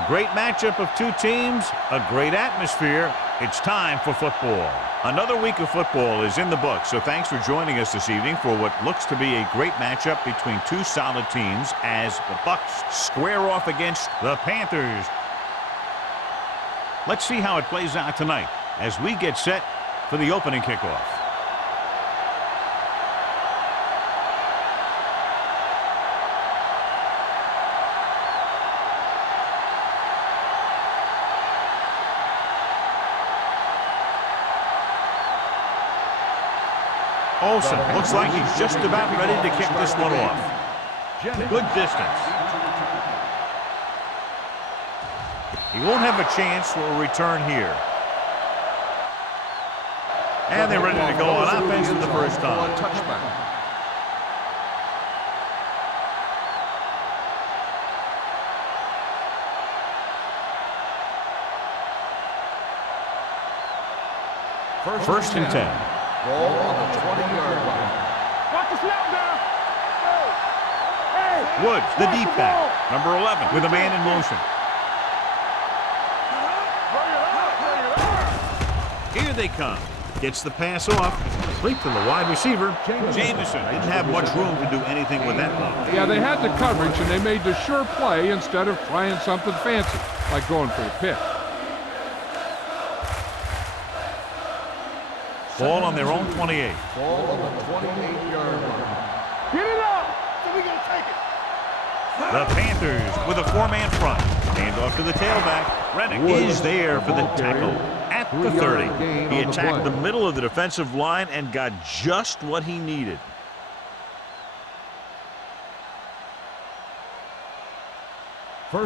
A great matchup of two teams, a great atmosphere. It's time for football. Another week of football is in the books, so thanks for joining us this evening for what looks to be a great matchup between two solid teams as the Bucs square off against the Panthers. Let's see how it plays out tonight as we get set for the opening kickoff. Olsen looks like he's just about ready to kick this one off. Good distance. He won't have a chance for a return here. And they're ready to go on offense for the first time. First and 10. Ball on the 20-yard line. Watch the snap down. Hey. Woods, the deep back, number 11, with a man in motion. Here they come. Gets the pass off. Complete to the wide receiver. Jamison didn't have much room to do anything with that one. Yeah, they had the coverage, and they made the sure play instead of trying something fancy, like going for the pick. Ball on their own 28. Ball on the 28-yard line. Get it up. So we gonna take it. The Panthers with a four-man front. Hand off to the tailback. Reddick is there for the tackle at the 30. He attacked the middle of the defensive line and got just what he needed.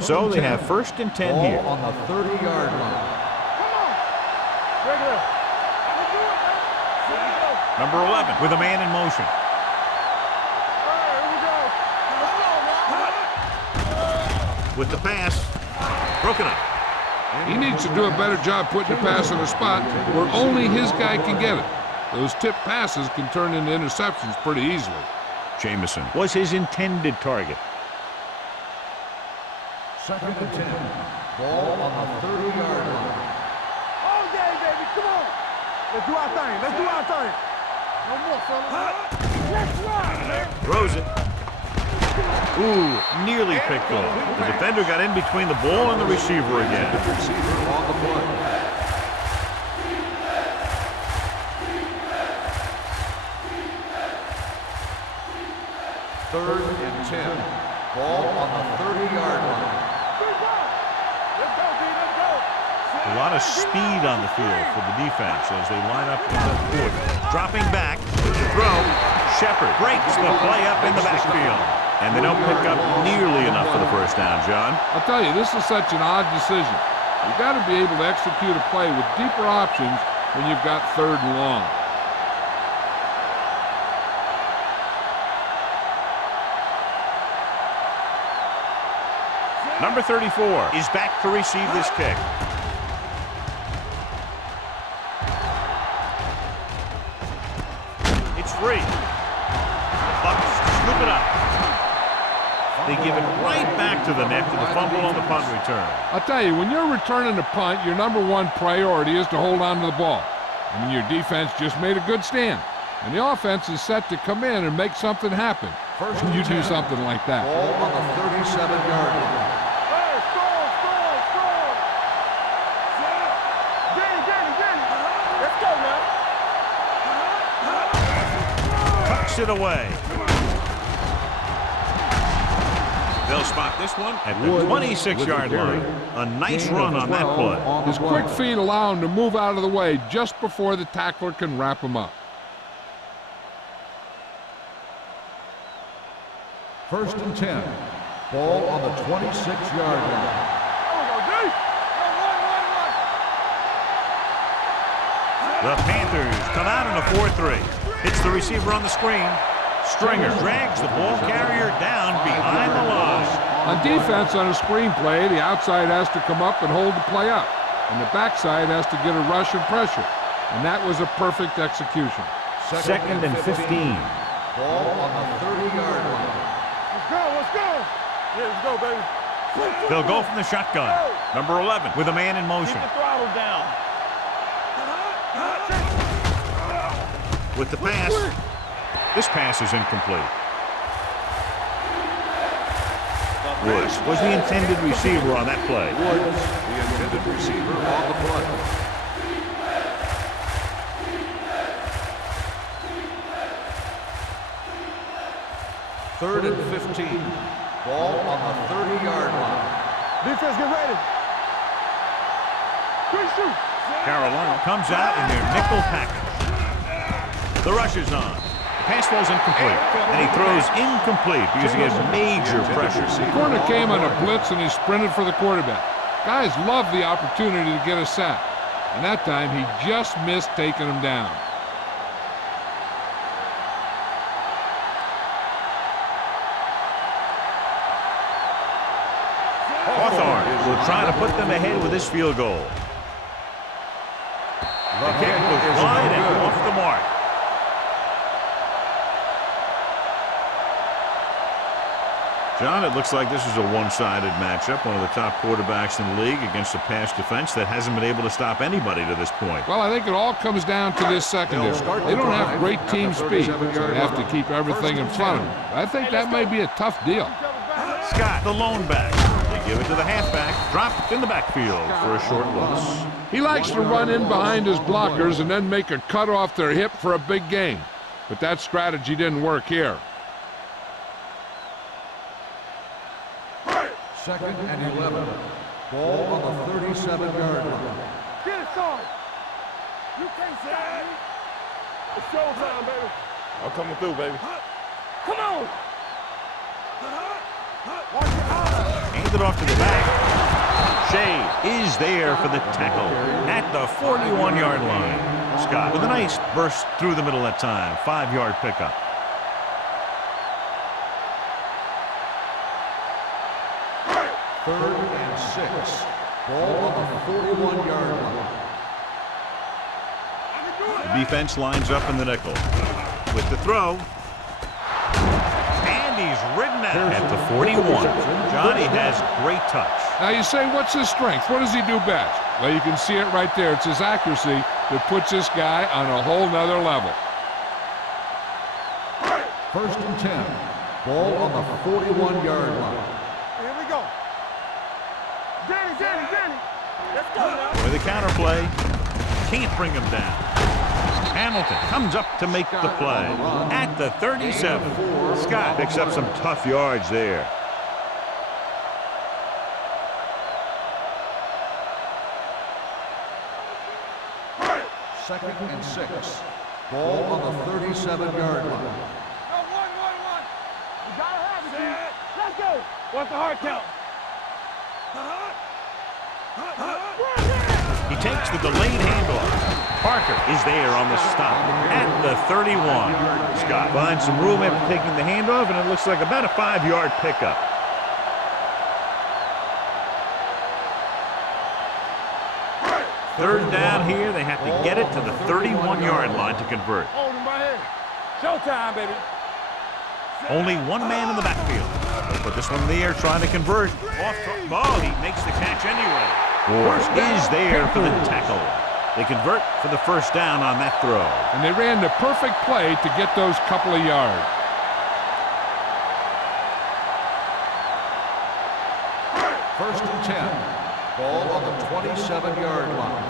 So they have first and 10 here. Ball on the 30-yard line. Come on. Regular. Number 11 with a man in motion. With the pass, broken up. He needs to do a better job putting the pass in a spot where only his guy can get it. Those tip passes can turn into interceptions pretty easily. Jamison was his intended target. Second and 10. Ball on the 30-yard line. All day, baby. Come on. Let's do our thing. Let's do our thing. No more, fella. Let's run, man. Throws it. Ooh, nearly picked off. The defender got in between the ball and the receiver again. Receiver on the play. Third and 10. Ball on the 30-yard line. Let's go, B. Let's go. A lot of speed on the field for the defense as they line up in the court. Dropping back to throw. Shepard breaks the play up in the backfield. And they don't pick up nearly enough for the first down, John. I'll tell you, this is such an odd decision. You've got to be able to execute a play with deeper options when you've got third and long. Number 34 is back to receive this kick. It's free. The Bucs scoop it up. They give it right back to the net for the fumble on the punt return. I'll tell you, when you're returning a punt, your number one priority is to hold on to the ball. I mean, your defense just made a good stand. And the offense is set to come in and make something happen. First When you do something like that. Ball on the 37-yard line. Hey, score. Danny. Let's go now. Tucks it away. They'll spot this one at the 26-yard line. A nice run on that play. His quick feet allow him to move out of the way just before the tackler can wrap him up. First and 10. Ball on the 26-yard line. The Panthers come out in a 4-3. Hits the receiver on the screen. Stringer drags the ball carrier down behind the line. On defense on a screen play, the outside has to come up and hold the play up. And the backside has to get a rush of pressure. And that was a perfect execution. Second and 15. Ball on the 30-yard line. Let's go. Yeah, let's go, baby. They'll go from the shotgun. Number 11 with a man in motion. Keep the throttle down. With the pass. This pass is incomplete. Woods was the intended receiver on that play. Woods, the intended receiver on the play. Third and 15. Ball on the 30-yard line. Defense, get ready. Quick shoot. Carolina comes out in their nickel package. The rush is on. The pass falls incomplete. And he throws incomplete because he has major pressure. The corner came on a blitz and he sprinted for the quarterback. Guys love the opportunity to get a sack. And that time he just missed taking him down. Hawthorne will try to put them ahead with this field goal. The kick was wide and off the mark. John, it looks like this is a one-sided matchup. One of the top quarterbacks in the league against a pass defense that hasn't been able to stop anybody to this point. Well, I think it all comes down to this secondary. They don't have great team speed, so they have to keep everything in front of them. I think that may be a tough deal. Scott, the lone back. They give it to the halfback, dropped in the backfield for a short loss. He likes to run in behind his blockers and then make a cut off their hip for a big gain. But that strategy didn't work here. Second and 11. Ball on the 37-yard line. Get it, son. You can't stop me. It's showtime, baby. I'm coming through, baby. Come on. Watch your eyes. Hand it off to the back. Shea is there for the tackle at the 41-yard line. Scott with a nice burst through the middle that time. 5-yard pickup. Third and 6. Ball on the 41-yard line. The defense lines up in the nickel. With the throw. And he's ridden out at the 41. Johnny has great touch. Now you say, what's his strength? What does he do best? Well, you can see it right there. It's his accuracy that puts this guy on a whole nother level. First and 10. Ball on the 41-yard line. Here we go. Danny. Let's go now. With the counter play. Can't bring him down. Hamilton comes up to make the play at the 37. Scott picks up some tough yards there. Second and 6. Ball on the 37-yard line. No, one. You gotta have it, dude. Let's go. What's the hard count? He takes the delayed handoff. Parker is there on the stop at the 31. Scott finds some room after taking the handoff, and it looks like about a 5-yard pickup. Third down here. They have to get it to the 31-yard line to convert. Hold him right here. Showtime, baby. Only one man in the backfield. They'll put this one in the air trying to convert. Oh, he makes the catch anyway. Ward is there for the tackle. They convert for the first down on that throw. And they ran the perfect play to get those couple of yards. First and 10. Ball on the 27-yard line.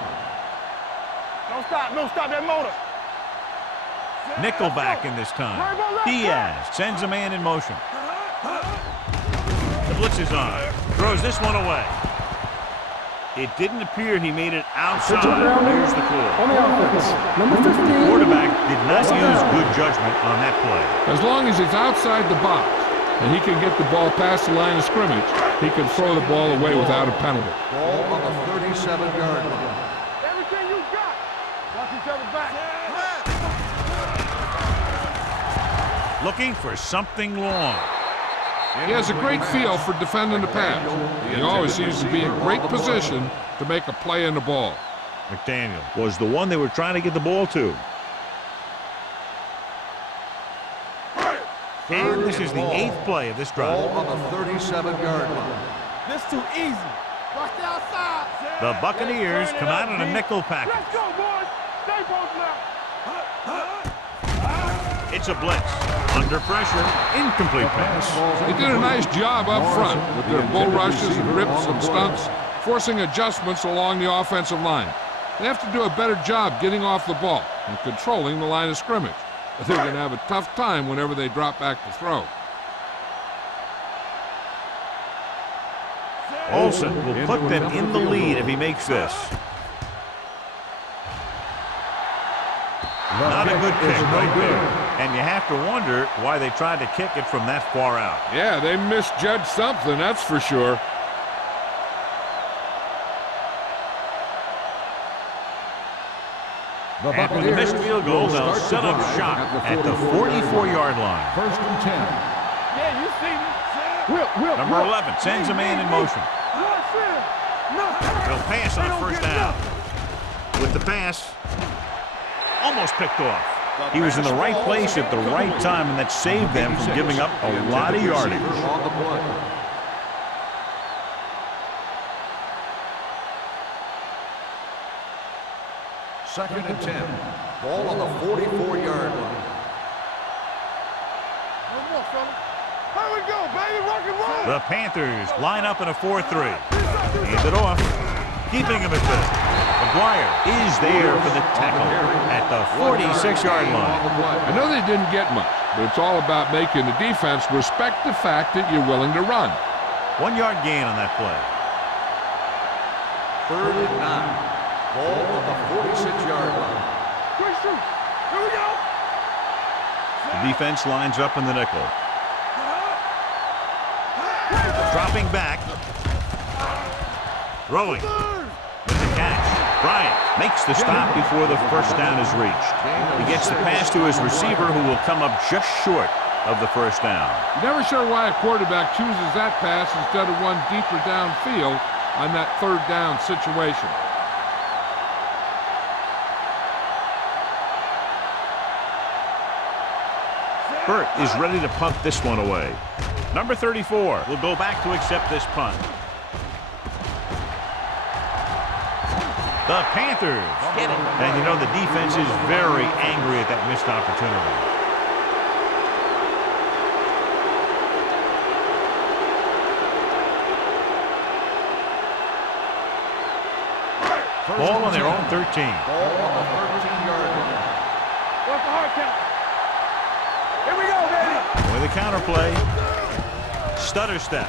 Don't stop that motor. Nickelback in this time. Diaz sends a man in motion. The blitz is on. Throws this one away. It didn't appear he made it outside. Here's the call. On the offense, number 15. The quarterback did not use good judgment on that play. As long as it's outside the box and he can get the ball past the line of scrimmage, he can throw the ball away without a penalty. Ball on the 37-yard line. Everything you got. Watch each other back. Looking for something long. He has a great feel for defending the pass. He always seems to be in great position to make a play in the ball. McDaniel was the one they were trying to get the ball to. And this is the 8th play of this drive. Ball on the 37-yard line. This too easy. Watch the outside. The Buccaneers come out in a nickel package. Let's go, boys. Stay both left. It's a blitz. Under pressure, incomplete pass. They did a nice job up front with their bull rushes and rips and stunts, forcing adjustments along the offensive line. They have to do a better job getting off the ball and controlling the line of scrimmage. They're going to have a tough time whenever they drop back to throw. Olsen will put them in the lead if he makes this. Not a good kick right there. And you have to wonder why they tried to kick it from that far out. Yeah, they misjudged something, that's for sure. After the missed field goal, they'll set up shop at the 44-yard line. 1st and 10. Yeah, you see me. Number 11 sends a man in motion. They'll pass on first down. With the pass, almost picked off. He was in the right place at the right time, and that saved them from giving up a lot of yardage. On the play. Second and 10. Ball on the 44-yard line. One more, fella. Here we go, baby. Rock and roll. The Panthers line up in a 4-3. Hand it off, keeping him at bay. McGuire is there for the tackle at the 46-yard line. I know they didn't get much, but it's all about making the defense respect the fact that you're willing to run. 1 yard gain on that play. 3rd and 9. Ball on the 46-yard line. Quick shoot. Here we go. The defense lines up in the nickel. Dropping back. Throwing. With the catch. Bryant makes the stop before the first down is reached. He gets the pass to his receiver, who will come up just short of the first down. You're never sure why a quarterback chooses that pass instead of one deeper downfield on that 3rd down situation. Burt is ready to punt this one away. Number 34 will go back to accept this punt. The Panthers get it. And you know the defense is very angry at that missed opportunity. Ball on their own 13. Ball on the 13-yard line. What's the hard count? Here we go, baby. With a counter play. Stutter step.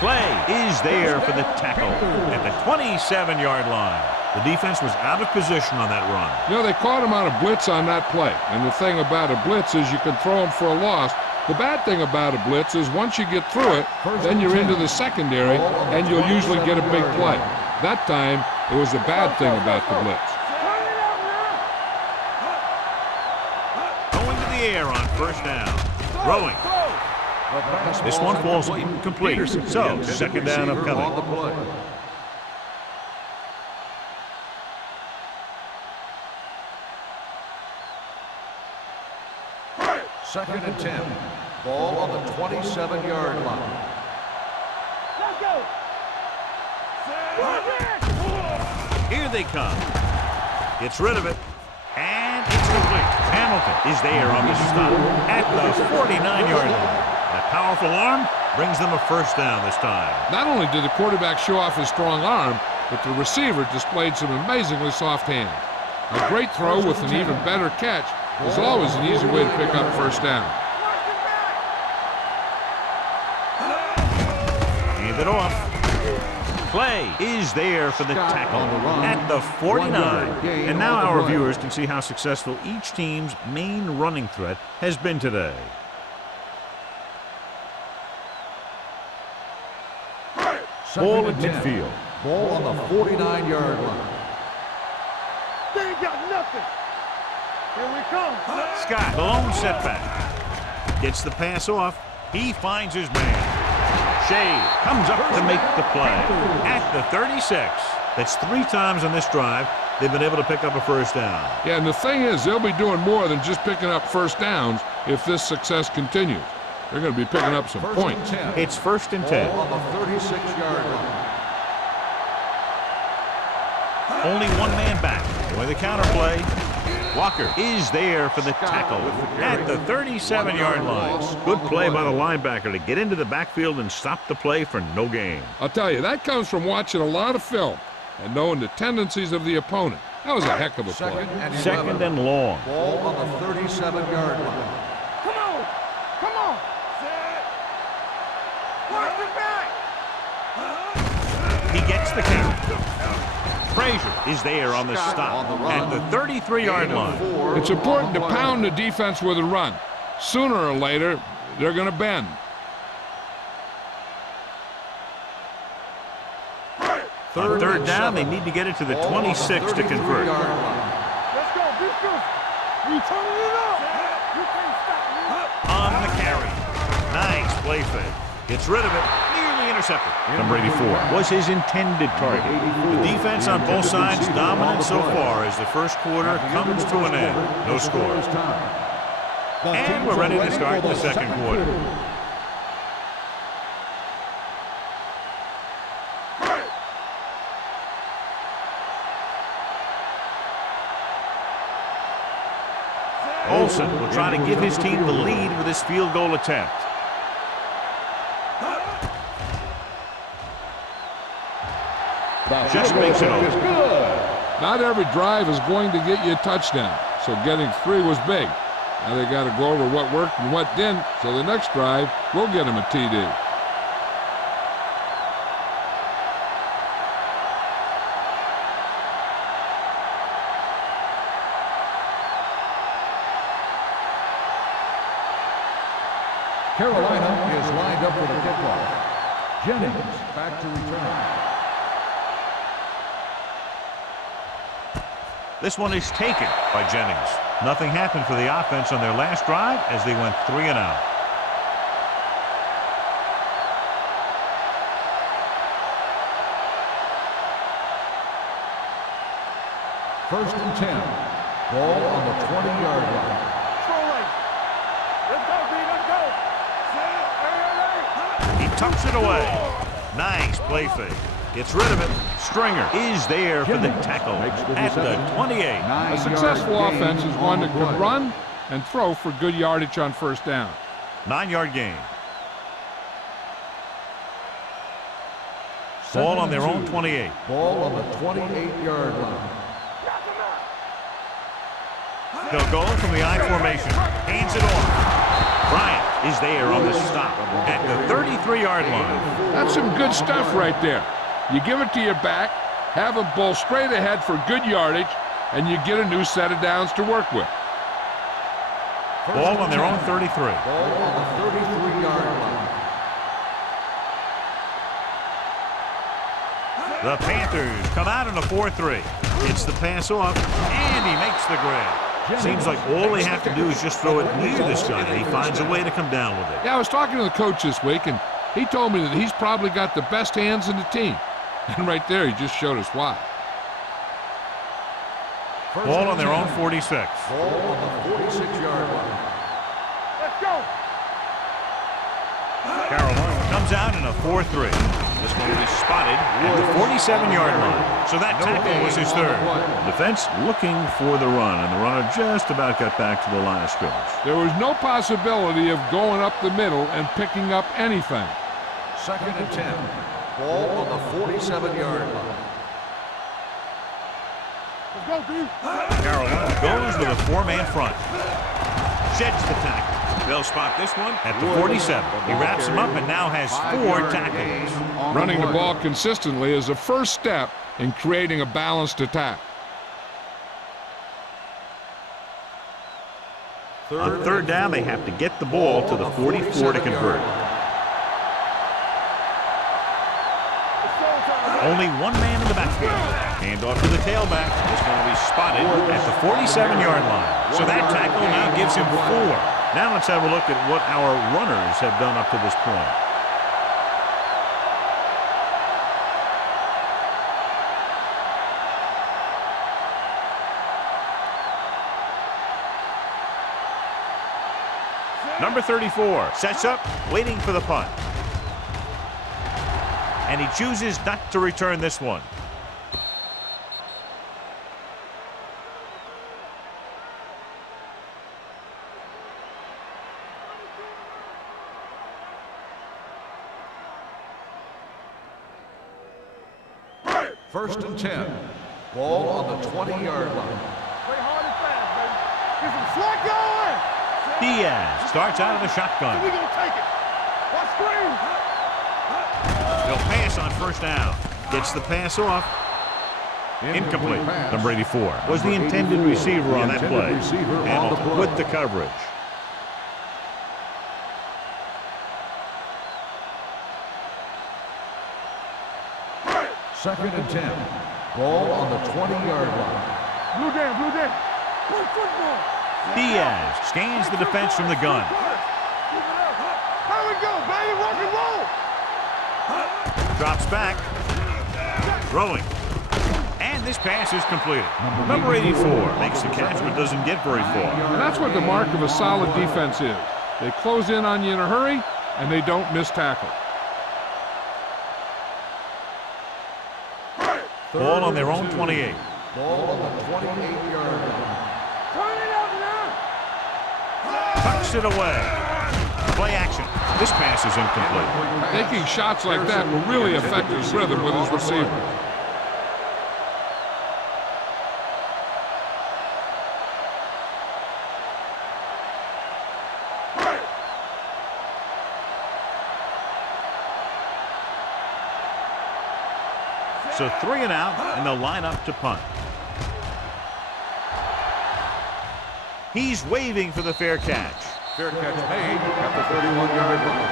Clay is there for the tackle at the 27-yard line. The defense was out of position on that run. You know, they caught him on a blitz on that play. And the thing about a blitz is you can throw him for a loss. The bad thing about a blitz is once you get through it, then you're into the secondary, and you'll usually get a big play. That time, it was the bad thing about the blitz. Going to the air on first down. Throwing. This one falls incomplete. So, second down upcoming. On the play. Second and 10. Ball on the 27-yard line. Let's go. Here they come. Gets rid of it. And it's complete. Hamilton is there on the stop at the 49-yard line. That powerful arm brings them a first down this time. Not only did the quarterback show off his strong arm, but the receiver displayed some amazingly soft hands. A great throw with an even better catch is always an easy way to pick up first down. Hand it off. Clay is there for the tackle at the 49. And now our viewers can see how successful each team's main running threat has been today. Ball at midfield. Ball on the 49-yard line. They ain't got nothing. Here we come. Scott, the lone setback. Gets the pass off. He finds his man. Shea comes up to make the play at the 36. That's 3 times on this drive they've been able to pick up a first down. Yeah, and the thing is, they'll be doing more than just picking up first downs if this success continues. They're going to be picking up some points. It's 1st and 10. Ball on the 36-yard line. Only one man back. With the counterplay. Walker is there for the tackle at the 37-yard line. Good play by the linebacker to get into the backfield and stop the play for no gain. I'll tell you, that comes from watching a lot of film and knowing the tendencies of the opponent. That was a heck of a play. Second and long. Ball on the 37-yard line. Come on. Come on. Watch it back. He gets the carry. Frazier is there on the stop at the 33-yard line. It's important to pound the defense with a run. Sooner or later, they're going to bend. On third down, they need to get it to the 26 to convert. Let's go. Be good. We turning it up. You can't stop me. On the carry. Nice play fake. Gets rid of it. Nearly intercepted. Number 84 was his intended target. The defense on both sides dominant so far as the first quarter comes to an end. No score. And we're ready to start the second quarter. Olsen will try to give his team the lead with his field goal attempt. Just makes it over. Not every drive is going to get you a touchdown, so getting 3 was big. Now they got to go over what worked and what didn't, so the next drive will get them a TD. Carolina is lined up for the kickoff. Jennings back to return. This one is taken by Jennings. Nothing happened for the offense on their last drive as they went 3 and out. First and 10. Ball on the 20-yard line. Let's go, B. Let's go. He tucks it away. Nice play fake. Gets rid of it. Stringer is there for the tackle at the 28. A successful offense is one that can run and throw for good yardage on first down. 9-yard gain. Ball on their own 28. Ball on the 28-yard line. They'll go from the I formation. Hands it off. Bryant is there on the stop at the 33-yard line. That's some good stuff right there. You give it to your back, have them bowl straight ahead for good yardage, and you get a new set of downs to work with. Ball on their own 33. Ball on the 33-yard line. The Panthers come out in a 4-3. It's the pass off, and he makes the grab. Seems like all they have to do is just throw it near this guy, and he finds a way to come down with it. Yeah, I was talking to the coach this week, and he told me that he's probably got the best hands in the team. And right there, he just showed us why. Ball on their own 46. Ball on the 46-yard line. Let's go. Carolina comes out in a 4-3. This one is spotted at the 47-yard line. So that tackle was his third. Defense looking for the run, and the runner just about got back to the line of scrimmage. There was no possibility of going up the middle and picking up anything. Second and 10. Ball on the 47-yard line. Let's go, B. Carolina goes with a 4-man front. Sheds the tackle. They'll spot this one at the 47. He wraps him up and now has 4 tackles. Running the ball consistently is the first step in creating a balanced attack. On third down, they have to get the ball to the 44 to convert. Only one man in the backfield. Hand off to the tailback. This one will be spotted at the 47-yard line. So that tackle now gives him 4. Now let's have a look at what our runners have done up to this point. Number 34 sets up, waiting for the punt. And he chooses not to return this one. First and 10. Ball on the 20-yard line. Play hard and fast, baby. Get some sweat going. Diaz starts out of the shotgun. We gonna take it. Watch screen. He'll pass on first down. Gets the pass off. Incomplete. Number 84 was the intended receiver on that play. Hamilton with the coverage. Second and 10. Ball on the 20-yard line. Blue down, blue down. Play football. Diaz scans the defense from the gun. There we go, baby. Rock and roll. Drops back. Throwing. And this pass is completed. Number 84 makes the catch but doesn't get very far. And that's what the mark of a solid defense is. They close in on you in a hurry, and they don't miss tackle. Ball on their own 28. Ball on the 28-yard line. Turn it up now. Tucks it away. Play action. This pass is incomplete. Taking shots like that will really affect his rhythm with his receiver. So 3 and out, and they'll line up to punt. He's waving for the fair catch. Fair catch made at the 31-yard line.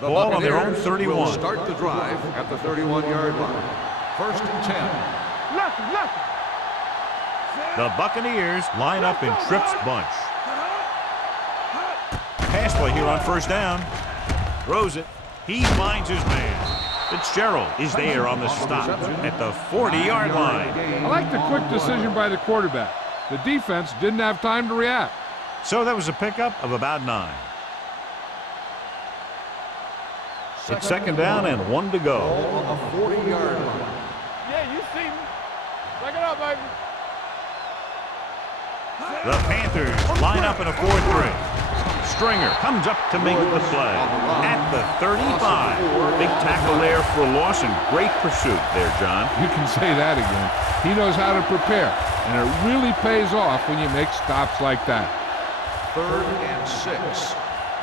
The Ball on their own Buccaneers 31. will start the drive at the 31-yard line. First and 10. Left, left. The Buccaneers line up in Tripp's bunch. Pass play here on first down. Throws it. He finds his man. Fitzgerald is there on the stop at the 40-yard line. I like the quick decision by the quarterback. The defense didn't have time to react. So that was a pickup of about 9. It's second down and 1 to go. Ball on the 40-yard line. Yeah, you see me. Back it up, baby. The Panthers line up in a 4-3. Stringer comes up to make the play at the 35. Big tackle there for a loss and great pursuit there, John. You can say that again. He knows how to prepare, and it really pays off when you make stops like that. Third and 6.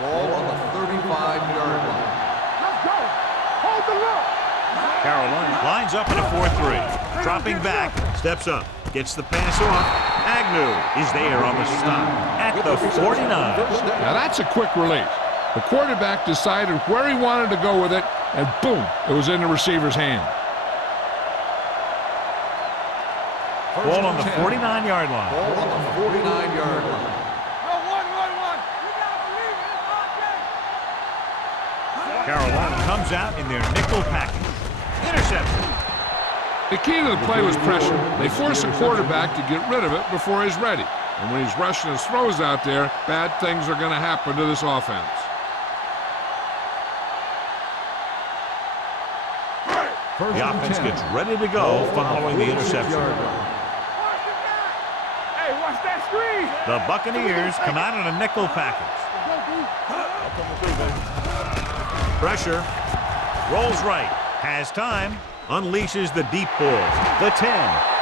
Ball on the 35-yard line. Let's go. Hold the look. Carolina lines up in a 4-3. Dropping back, steps up, gets the pass off. Agnew is there on the stop at the 49. Now that's a quick release. The quarterback decided where he wanted to go with it, and boom, it was in the receiver's hand. Ball on the 49-yard line. Ball on the 49-yard line. Go, one. You gotta believe it. It's our game. Carolina comes out in their nickel package. Interception. The key to the play was pressure. They force the quarterback to get rid of it before he's ready. And when he's rushing his throws out there, bad things are going to happen to this offense. First The and offense 10. gets ready to go following the interception. Hey, watch that screen. The Buccaneers come out in a nickel package. Pressure. Rolls right. Has time. Unleashes the deep ball. The 10.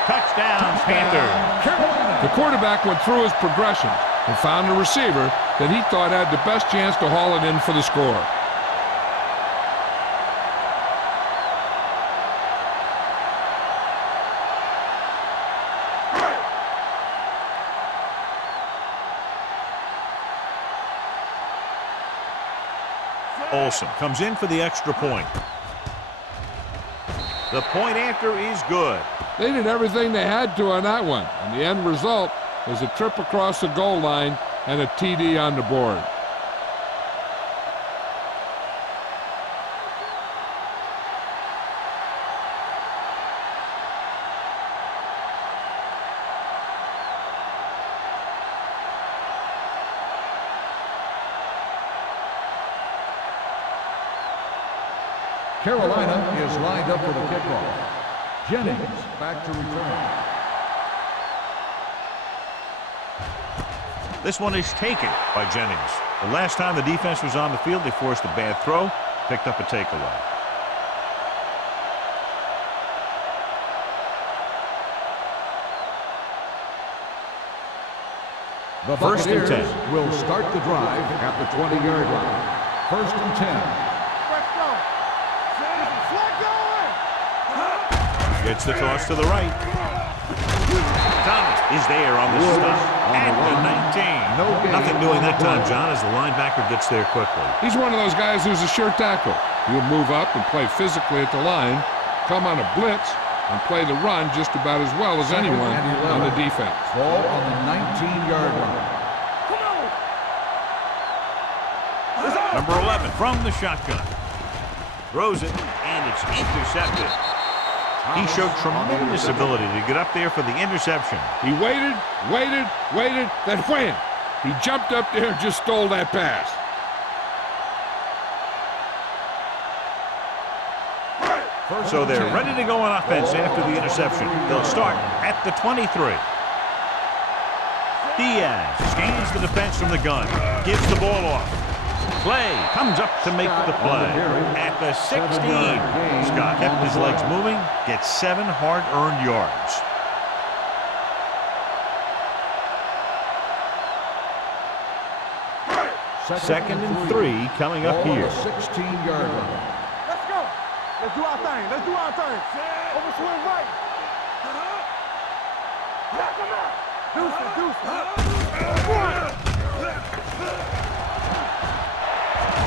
Touchdown, Panthers. The quarterback went through his progressions and found a receiver that he thought had the best chance to haul it in for the score. Olsen comes in for the extra point. The point after is good. They did everything they had to on that one, and the end result was a trip across the goal line and a TD on the board. Carolina is lined up for the kickoff. Jennings back to return. This one is taken by Jennings. The last time the defense was on the field, they forced a bad throw, picked up a takeaway. The First and 10. will start the drive at the 20-yard line. First and 10. Let's go. Flag going. Gets the toss to the right. Thomas is there on the stop at the 19. Nothing doing that time, John, as the linebacker gets there quickly. He's one of those guys who's a sure tackle. He'll move up and play physically at the line, come on a blitz, and play the run just about as well as anyone on the defense. Ball on the 19-yard line. Number 11 from the shotgun. Throws it, and it's intercepted. He showed tremendous ability to get up there for the interception. He waited, then wham! He jumped up there and just stole that pass. So they're ready to go on offense after the interception. They'll start at the 23. Diaz scans the defense from the gun, gives the ball off. Clay comes up to make the play. At the 16, Scott kept his legs moving, gets 7 hard-earned yards. Second and 3 coming up here. 16-yard line. Let's go. Let's do our thing. Let's do our thing. Over swing right. Deuce.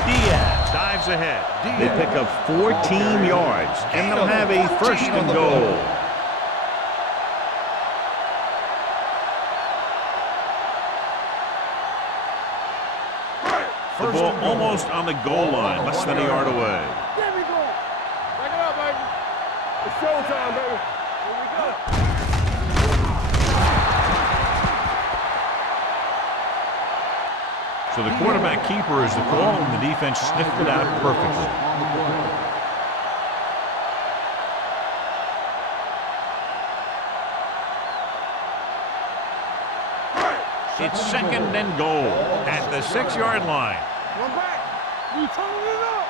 Diaz dives ahead. They pick up 14 yards, and they'll have a first and goal. The ball almost on the goal line, less than a yard away. There we go. Back it up, baby. It's showtime, baby. Here we go. So the quarterback keeper is the call, and the defense sniffed it out perfectly. It's second and goal at the 6-yard line. One back. You turning it up.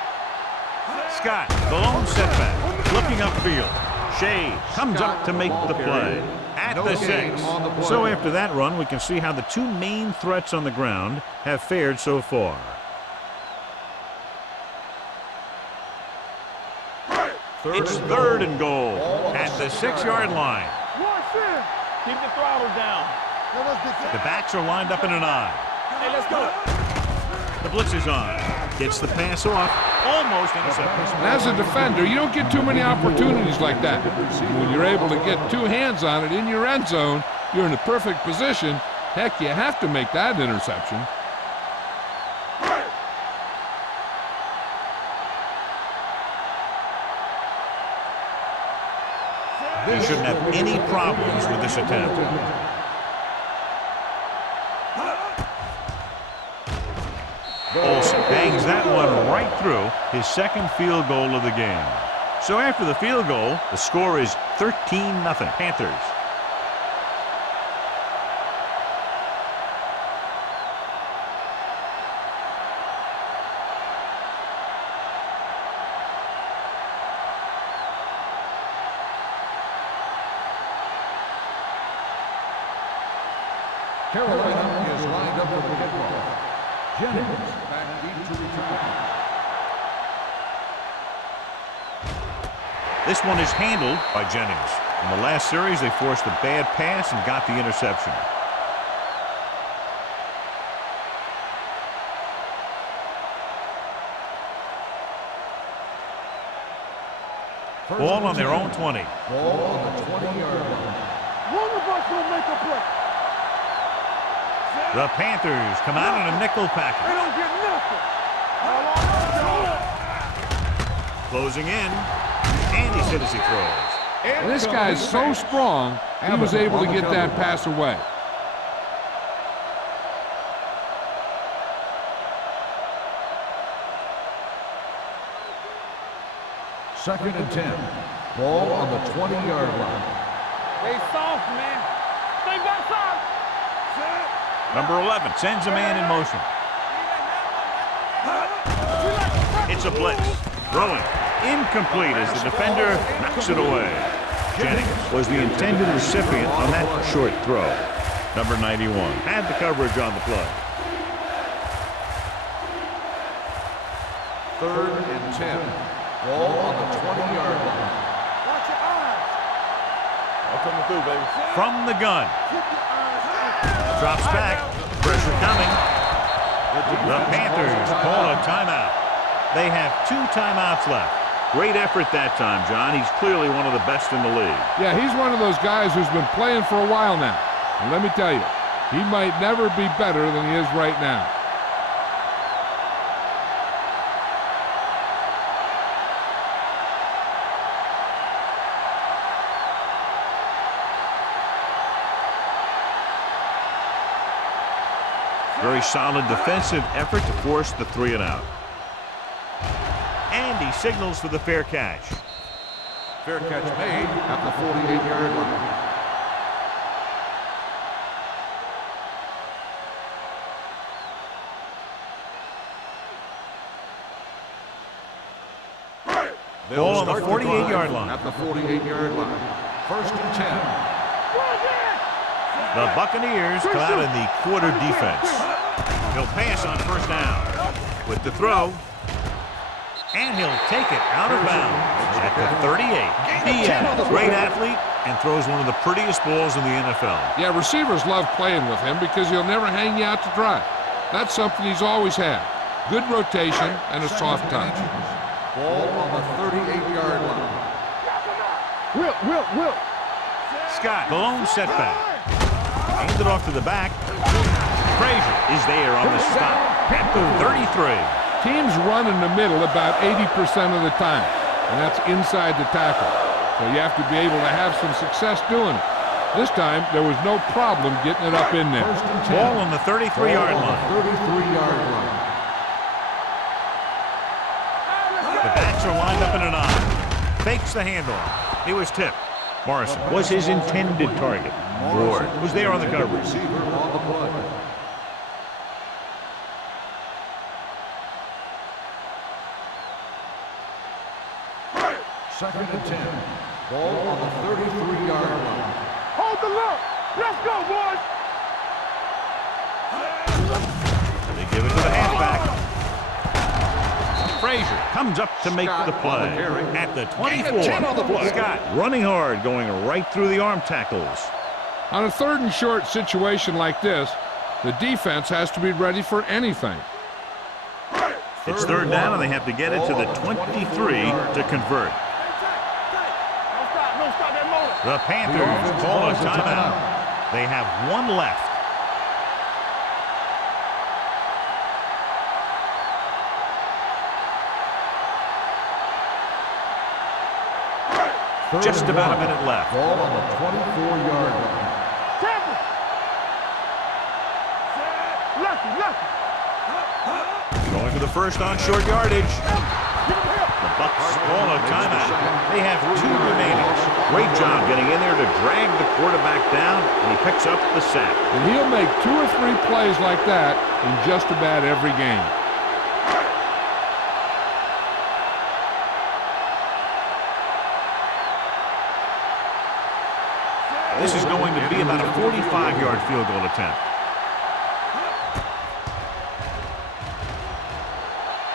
Scott, the lone setback, looking upfield. Shea comes up to make the play at the 6. So after that run, we can see how the two main threats on the ground have fared so far. It's third and goal at the 6-yard line. Watch in. Keep the throttle down. The backs are lined up in an I. Hey, let's go. The blitz is on. Gets the pass off. Almost intercepted. And as a defender, you don't get too many opportunities like that. When you're able to get 2 hands on it in your end zone, you're in the perfect position. Heck, you have to make that interception. They shouldn't have any problems with this attempt. Olsen bangs that one right through, his second field goal of the game. So after the field goal, the score is 13-0 Panthers. Carolina is lined up for the kickoff. Jennings back deep to return. This one is handled by Jennings. In the last series, they forced a bad pass and got the interception. Ball on their own 20. Ball on the 20-yard line. One of us will make a play. The Panthers come out in a nickel They package. don't get nothing. Closing in. And he's hit as he throws. And this guy's so strong, he was able to get that pass away. Second and 10. Ball on the 20-yard line. Stay soft, man. Stay back soft. Number 11 sends a man in motion. It's a blitz. Throwing. Incomplete as the defender knocks it away. Jennings was the intended recipient on that short throw. Number 91 had the coverage on the play. Third and 10. Ball on the 20-yard line. Watch your eyes. I'm coming through, baby. From the gun. Drops back. Pressure coming. The Panthers call a timeout. They have 2 timeouts left. Great effort that time, John. He's clearly one of the best in the league. Yeah, he's one of those guys who's been playing for a while now. And let me tell you, he might never be better than he is right now. Very solid defensive effort to force the 3 and out. And he signals for the fair catch. Fair catch made at the 48-yard line. Ball on the 48-yard line. At the 48-yard line. First and 10. The Buccaneers come out in the quarter defense. He'll pass on first down. With the throw. And he'll take it out of bounds at the 38. Diaz, great athlete, and throws one of the prettiest balls in the NFL. Yeah, receivers love playing with him because he'll never hang you out to dry. That's something he's always had. Good rotation and a soft touch. Ball on the 38-yard line. Will. Scott, the lone setback. Hands it off to the back. Frazier is there on the stop at the 33. Teams run in the middle about 80% of the time, and that's inside the tackle. So you have to be able to have some success doing it. This time, there was no problem getting it up in there. Ball on the 33-yard line. 33-yard line. The backs are lined up in an I. Fakes the handoff. He was tipped. Morrison was his intended target. Ward was there on the coverage. Receiver on the play. Second and 10. Ball on the 33-yard line. Hold the look. Let's go, boys. They give it to the halfback. Frazier comes up to make the play at the 24. Scott running hard, going right through the arm tackles. On a 3rd and short situation like this, the defense has to be ready for anything. It's 3rd down, and they have to get it to the 23 to convert. Don't stop that motor. The Panthers call a timeout. They have 1 left. Just about a minute left. Ball on the 24-yard line. Tampa. Lucky. Going for the first on short yardage. The Bucs call a timeout. They have 2 remaining. Great job getting in there to drag the quarterback down, and he picks up the sack. And he'll make 2 or 3 plays like that in just about every game. This is going to be about a 45-yard field goal attempt.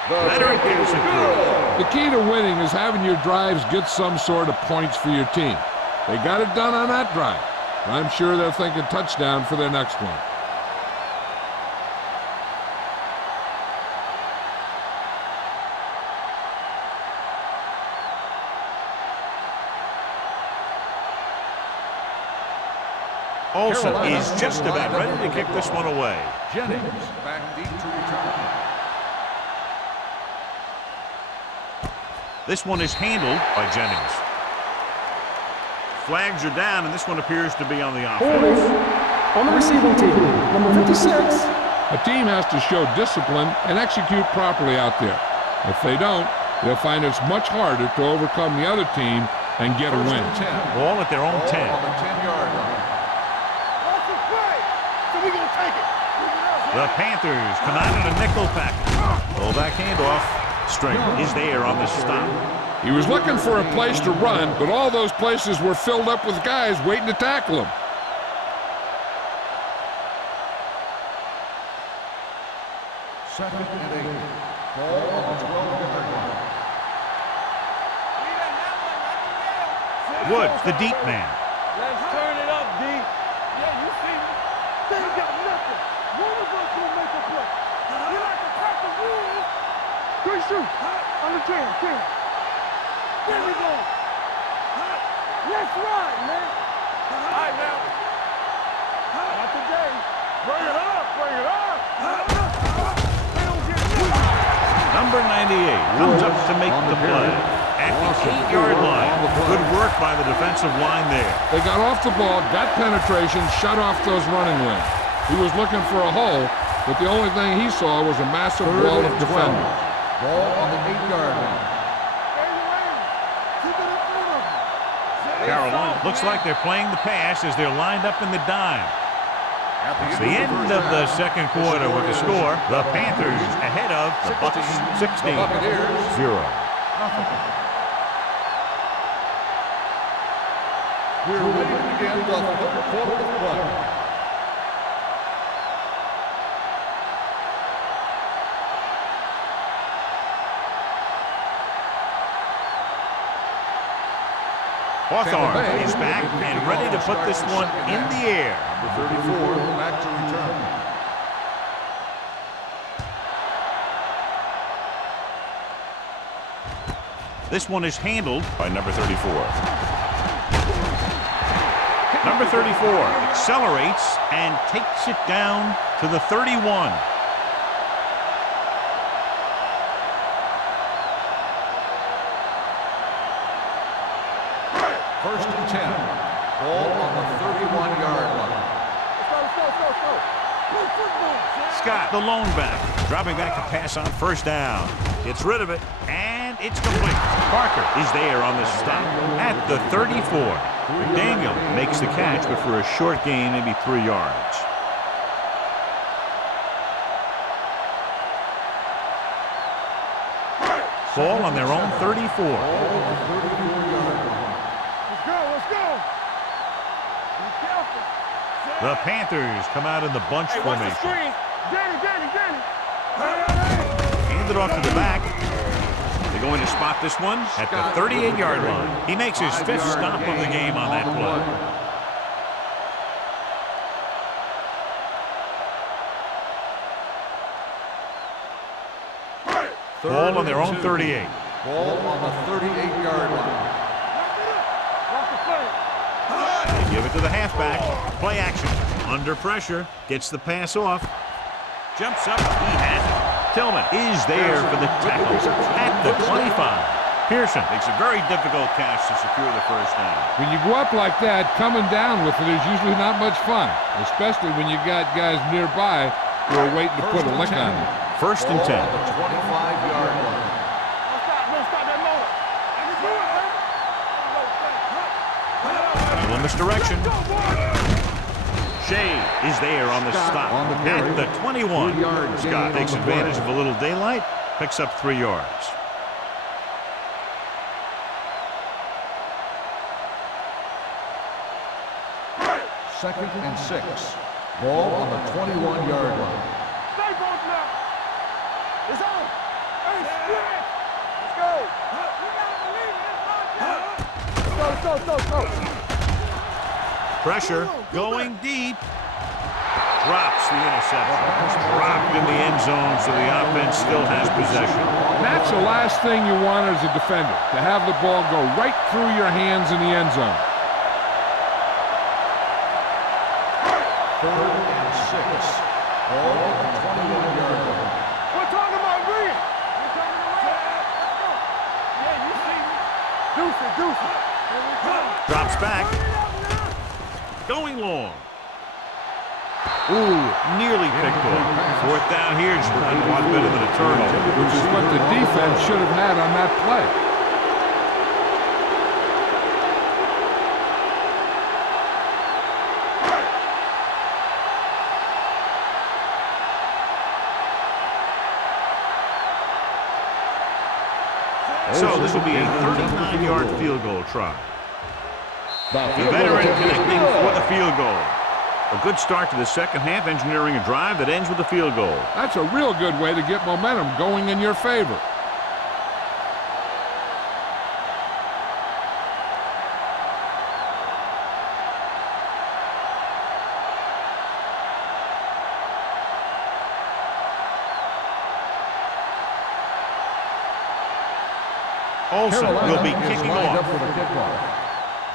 Leonard gets it through. The key to winning is having your drives get some sort of points for your team. They got it done on that drive. I'm sure they're thinking touchdown for their next one. Olsen is just about ready to kick this one away. Jennings back deep to return. This one is handled by Jennings. Flags are down, and this one appears to be on the offense. On the receiving team, number 56. A team has to show discipline and execute properly out there. If they don't, they'll find it's much harder to overcome the other team and get a win. Ball at their own 10. On the 10-yard line. So we gonna take it. The Panthers come out in a nickel pack. Fullback handoff. String is there on the stop. He was looking for a place to run, but all those places were filled up with guys waiting to tackle him. Second and 8. Ball on the 12-yard line. Woods, the deep man. Let's turn it up, D. Yeah, you see me. They ain't got nothing. One of us will make a play. You like to crack the rules. Good shoot. On the 10. There we go. Let's ride, man. All right, now. Not today. Bring it up. They don't get nothing. Number 98 comes up to make the play. At the 8-yard line. Good work by the defensive line there. They got off the ball, got penetration, shut off those running lanes. He was looking for a hole, but the only thing he saw was a massive wall of defenders. Ball on the 8-yard line. Carolina looks like they're playing the pass as they're lined up in the dime. It's the end of the second quarter with the score. The Panthers ahead of the Bucs 16-0. We're ready to begin the third quarter of play. Hawthorne is back and ready to put this one in the air. Number 34 back to return. This one is handled by number 34. Number 34 accelerates and takes it down to the 31. First and 10. Ball on the 31-yard line. Scott, the lone back, dropping back to pass on first down. Gets rid of it, and it's complete. Parker is there on the stop at the 34. McDaniel makes the catch, but for a short gain, maybe 3 yards. Ball on their own 34. Let's go. Be careful. The Panthers come out in the bunch formation. Danny. Hand it off to the back. They're going to spot this one at the 38-yard line. He makes his 5th stop of the game on that play. Ball on their own 38. Ball on the 38-yard line. They give it to the halfback. Play action. Under pressure. Gets the pass off. Jumps up. He has it. Tillman is there for the tackle at the 25. Pearson makes a very difficult catch to secure the first down. When you go up like that, coming down with it is usually not much fun, especially when you got guys nearby who are waiting to put a lick on you. First and 10. On the 25-yard line. Little misdirection. Shea is there on the stop at the 21. Scott takes advantage of a little daylight, picks up 3 yards. Second and 6. Ball on the 21-yard line. Stay both now. It's on. Hey, split. Let's go. You gotta believe it. Let's go. Pressure going deep. Drops the interception. Dropped in the end zone, so the offense still has possession. That's the last thing you want as a defender, to have the ball go right through your hands in the end zone. Third and 6. Ball on the 21-yard line. We're talking about Reed. You're coming around. Let's go. Yeah, you see me. Deuce it. Here we come. Drops back. Going long. Ooh, nearly picked off. Fourth down here is a lot better than a turnover. Which is what the defense should have had on that play. So this will be a 39-yard field goal try. The veteran connecting for the field goal. A good start to the second half, engineering a drive that ends with a field goal. That's a real good way to get momentum going in your favor. Olsen will be kicking off. Up for the kickoff.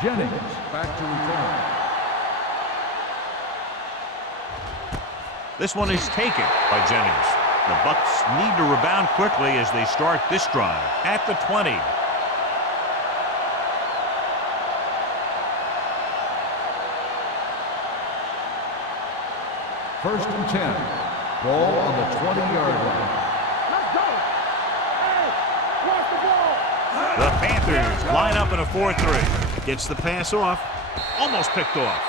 Jennings back to return. This one is taken by Jennings. The Bucks need to rebound quickly as they start this drive at the 20. First and 10. Ball on the 20-yard line. Let's go. Hey, watch the ball. The Panthers line up in a 4-3. Gets the pass off. Almost picked off.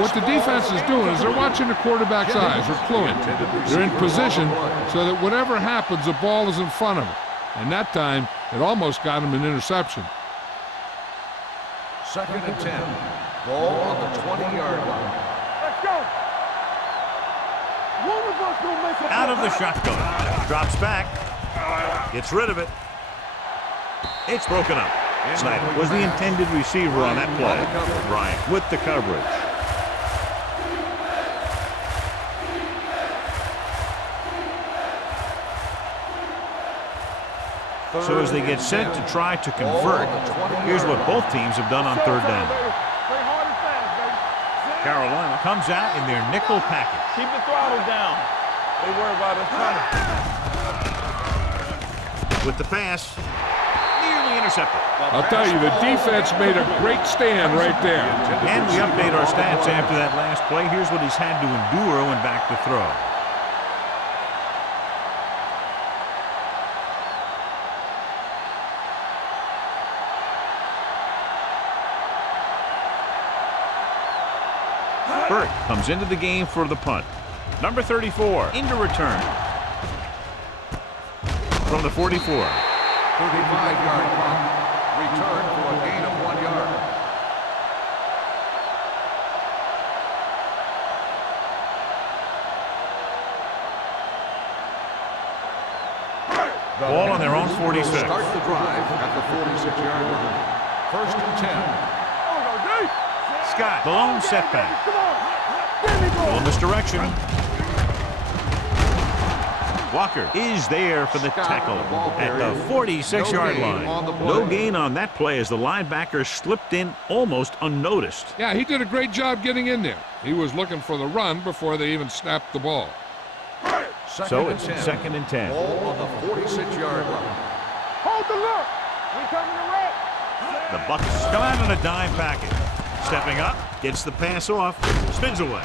What the defense is doing is they're watching the quarterback's eyes. They're cluing. They're in position so that whatever happens, the ball is in front of them. And that time, it almost got him an interception. Second and 10. Ball on the 20-yard line. Let's go. One of us will make a Out of the shotgun. Drops back. Gets rid of it. It's broken up. Snyder was the intended receiver on that play. Bryant with the coverage. So as they get set to try to convert, here's what both teams have done on third down. Play hard and fast, baby. Carolina comes out in their nickel package. Keep the throttle down. They worry about us coming. With the pass, nearly intercepted. I'll tell you, the defense made a great stand right there. And we update our stats after that last play. Here's what he's had to endure when back to throw. Burt comes into the game for the punt. Number 34 into return. From the 44. 35-yard punt. Return for a gain of 1 yard. Ball on their own 46. Start the drive at the 46-yard line. First and 10. Scott, the lone setback. Come on. There we go. Ball in this direction. Walker is there for the tackle at the 46-yard line. No gain on that play as the linebacker slipped in almost unnoticed. Yeah, he did a great job getting in there. He was looking for the run before they even snapped the ball. So it's second and 10. Ball on the 46-yard line. Hold the look. We coming to red. The Bucks come out in a dime package. Stepping up, gets the pass off, spins away.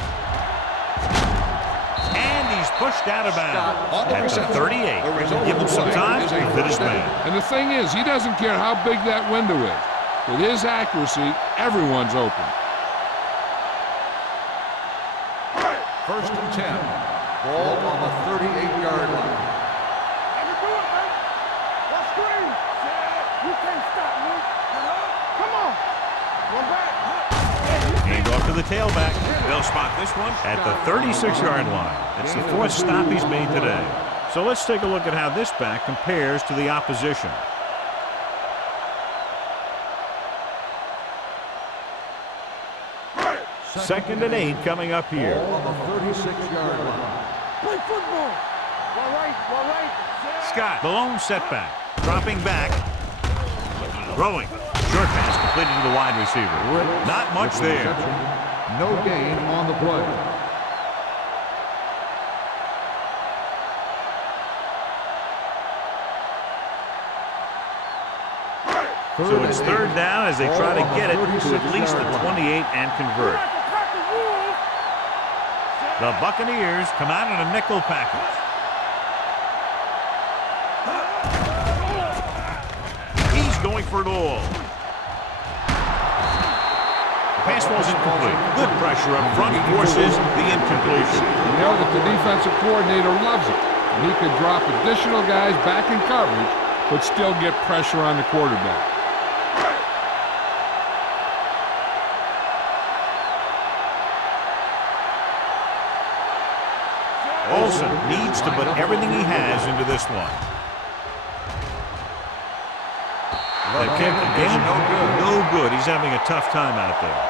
And he's pushed out of bounds at the 38. Give him some time to fit his man. And the thing is, he doesn't care how big that window is. With his accuracy, everyone's open. First and 10. Ball on the 38-yard line. Let me do it, man. Let's scream. You can't stop me. Come on. One back. Hand off to the tailback. They'll spot this one at the 36-yard line. It's the fourth stop he's made today. So let's take a look at how this back compares to the opposition. Second and 8 coming up here. Ball on the 36-yard line. Play football. All right. Scott, the lone setback. Dropping back. Throwing. Short pass completed to the wide receiver. Not much there. No gain on the play. So it's third down as they try to get it to at least the 28 and convert. The Buccaneers come out in a nickel package. He's going for it all. The pass was incomplete. Good pressure up front forces the incompletion. You know that the defensive coordinator loves it. And he could drop additional guys back in coverage, but still get pressure on the quarterback. Olsen needs to put everything he has into this one. The kick again, no good. He's having a tough time out there.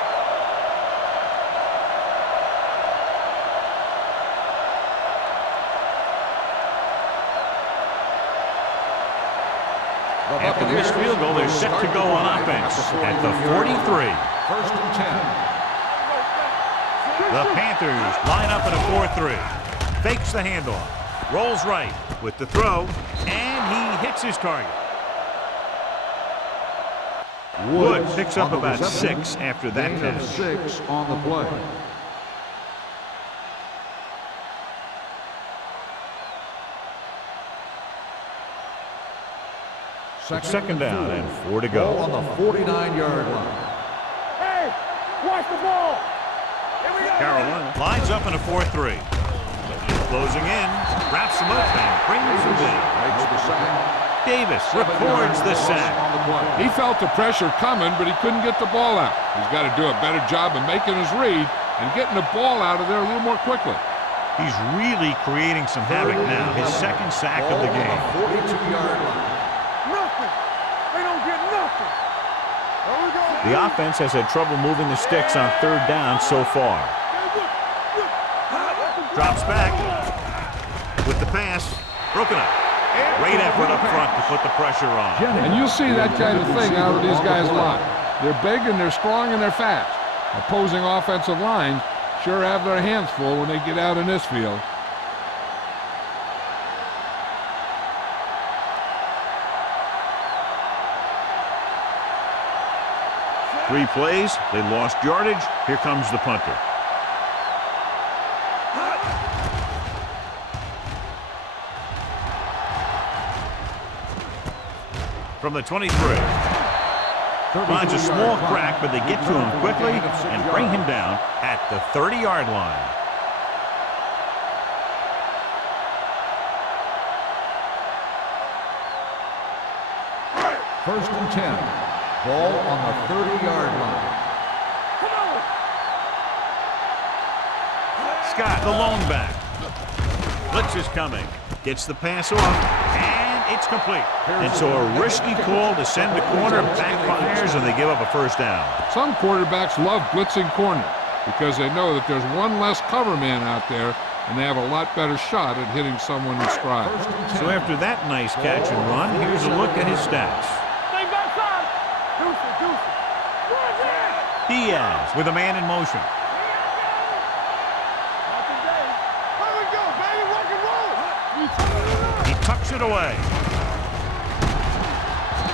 After the missed field goal, they're set to go on offense at the 43. 1st and 10. The Panthers line up in a 4-3. Fakes the handoff. Rolls right with the throw, and he hits his target. Woods picks up about 6 after that catch. 6 on the play. Second down and 4 to go. Ball on the 49-yard line. Hey, watch the ball. Here we go. Carolina lines up in a 4-3. Closing in, wraps him up and brings him in. Makes the sack. Davis records the sack. On the play. He felt the pressure coming, but he couldn't get the ball out. He's got to do a better job of making his read and getting the ball out of there a little more quickly. He's really creating some havoc now. His second sack of the game. 42-yard line. Nothing. They don't get nothing. There we go. The offense has had trouble moving the sticks on 3rd down so far. Drops back with the pass. Broken up. Great effort up front to put the pressure on. And you'll see that kind of thing out of these guys a lot. They're big and they're strong and they're fast. Opposing offensive lines sure have their hands full when they get out in this field. Three plays, they lost yardage. Here comes the punter. From the 23. Finds a small crack, but they get to him quickly and bring him down at the 30-yard line. First and 10. Ball on the 30-yard line. Scott, the lone back. Blitz is coming. Gets the pass off, and it's complete. And so a risky call to send the corner backfires, and they give up a first down. Some quarterbacks love blitzing corner because they know that there's one less cover man out there, and they have a lot better shot at hitting someone in stride. So after that nice catch and run, here's a look at his stats. Stay backside. Deuce. Diaz with a man in motion. Here we go, baby. Rock and roll. He tucks it away.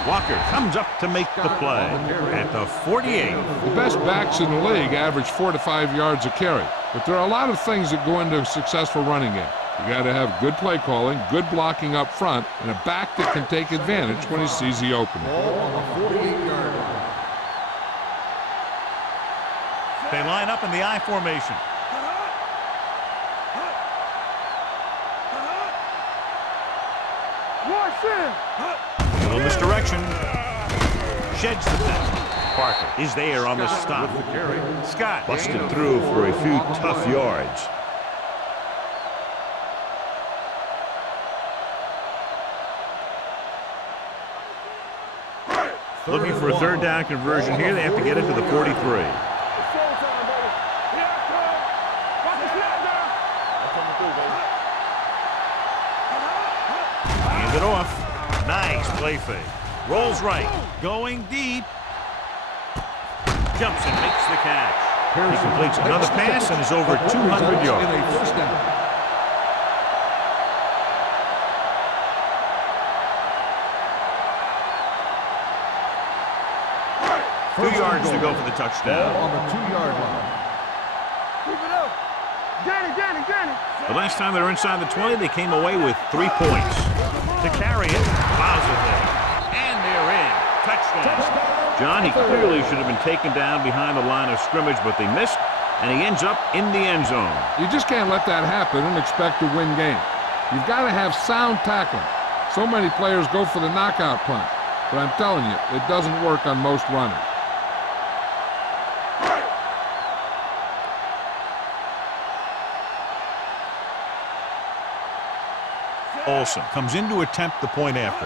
Walker comes up to make the play at the 48. The best backs in the league average 4 to 5 yards a carry, but there are a lot of things that go into a successful running game. You got to have good play calling, good blocking up front, and a back that can take advantage when he sees the opening. Ball on the 48-yard line. They line up in the I formation. Watch in. Little misdirection. Sheds the pass. Parker is there on the stop. Scott busted through for a few tough yards. Looking for a third down conversion here. They have to get it to the 43. It's showtime, baby. Here I come. Watch the snap down. Hands it off. Nice play fake. Rolls right. Going deep. Jumps and makes the catch. He completes another pass and is over 200 yards. In a first down. Two yards to go for the touchdown. Ball on the 2-yard line. Keep it up. The last time they were inside the 20, they came away with 3 points. To carry it, fouls it there. And they're in. Touchdown. John, he clearly should have been taken down behind the line of scrimmage, but they missed, and he ends up in the end zone. You just can't let that happen and expect to win games. You've got to have sound tackling. So many players go for the knockout punch, but I'm telling you, it doesn't work on most runners. Olsen comes in to attempt the point after.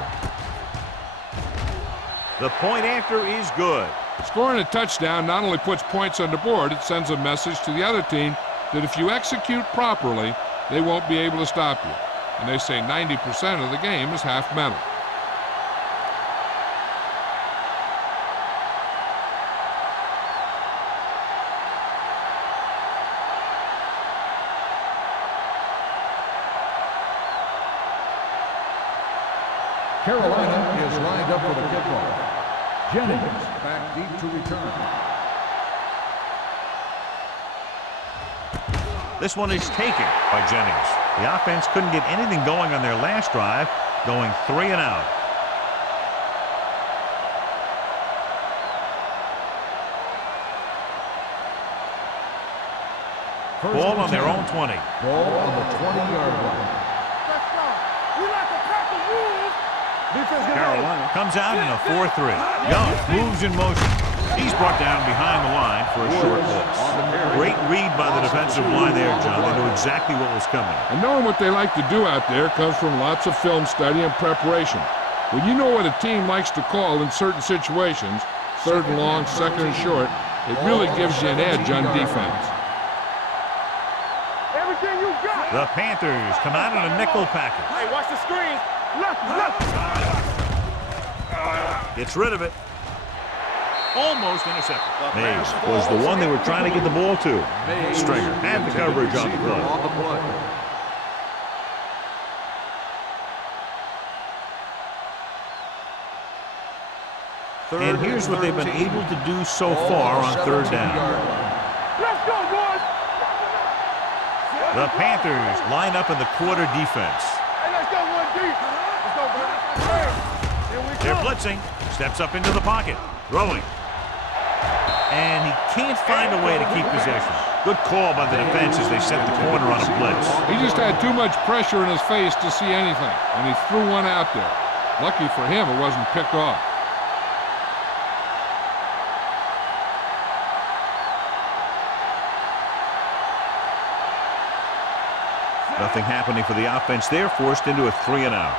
The point after is good. Scoring a touchdown not only puts points on the board, it sends a message to the other team that if you execute properly, they won't be able to stop you. And they say 90% of the game is half mental. Carolina is lined up for the kickoff. Jennings back deep to return. This one is taken by Jennings. The offense couldn't get anything going on their last drive, going 3 and out. Ball on their own 20. Ball on the 20-yard line. Carolina comes out in a 4-3. Young moves in motion. He's brought down behind the line for a short loss. Great read by the defensive line there, John. They knew exactly what was coming. And knowing what they like to do out there comes from lots of film study and preparation. When you know what a team likes to call in certain situations, 3rd and long, 2nd and short, it really gives you an edge on defense. Everything you got. The Panthers come out in a nickel package. Hey, watch the screen. Left. Gets rid of it. Almost intercepted. Mays was the one they were trying to get the ball to. Stringer had the coverage on the play. And here's what they've been able to do so far on 3rd down. Let's go, boys. The Panthers line up in the quarter defense. Hey, let's go, 1D. Let's go, brother. Here we go. They're blitzing. Steps up into the pocket. Throwing. And he can't find a way to keep possession. Good call by the defense as they set the corner on a blitz. He just had too much pressure in his face to see anything, and he threw one out there. Lucky for him, it wasn't picked off. Nothing happening for the offense there, forced into a 3 and out.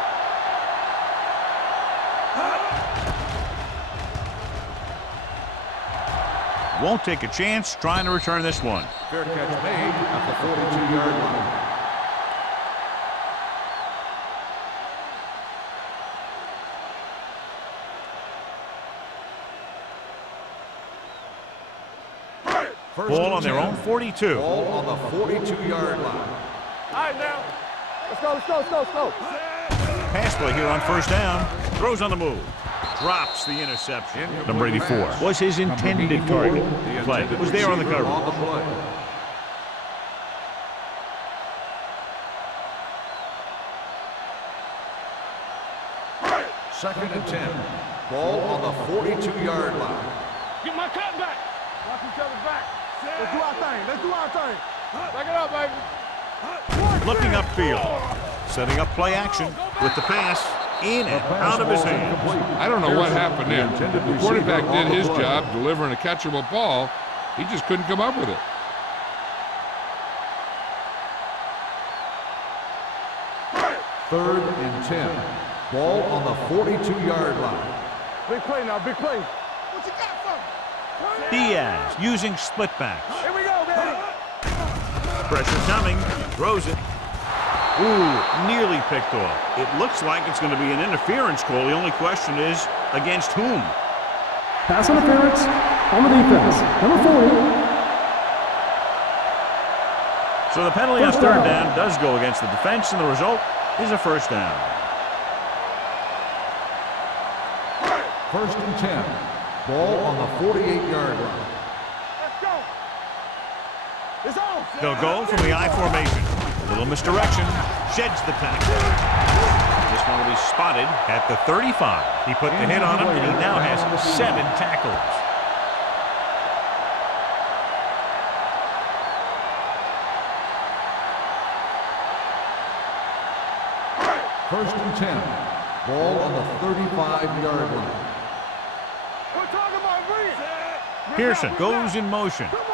Won't take a chance trying to return this one. Fair catch made at the 42-yard line. Ball on their own 42. Ball on the 42-yard line. All right, now. Let's go. Pass play here on 1st down. Throws on the move. Drops the interception. Number 84 was his intended target. Play was there on the cover. On the play. Second and 10. Ball on the 42-yard line. Get my cut back. Watch each other back. Let's do our thing. Back it up, baby. Looking upfield. Setting up play action with the pass. In and out of his hands. I don't know what happened there. The quarterback did his job delivering a catchable ball. He just couldn't come up with it. Third and 10. Ball on the 42-yard line. Big play now, big play. What you got for me? Diaz using split backs. Here we go, baby. Pressure coming. Throws it. Ooh, nearly picked off. It looks like it's going to be an interference call. The only question is, against whom? Pass interference on the defense. Number 40. So the penalty on 3rd down does go against the defense, and the result is a 1st down. 1st and 10. Ball on the 48-yard line. Let's go. It's off. They'll go from the I formation. A little misdirection. Sheds the tackle. This one will be spotted at the 35. He put the hit on him, and he now has 7 tackles. First and 10. Ball on the 35-yard line. We're talking about Reed. Pearson goes in motion. Come on.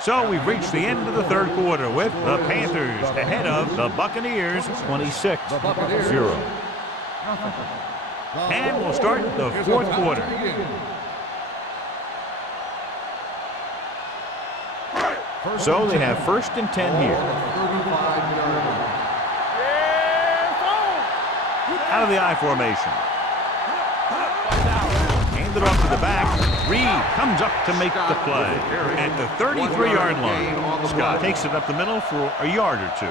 So we've reached the end of the third quarter with the Panthers ahead of the Buccaneers 26-0. And we'll start the fourth quarter. So they have first and 10 here. Out of the I formation. Handed off to the back. Reed comes up to make the play. At the 33-yard line, Scott takes it up the middle for a yard or 2.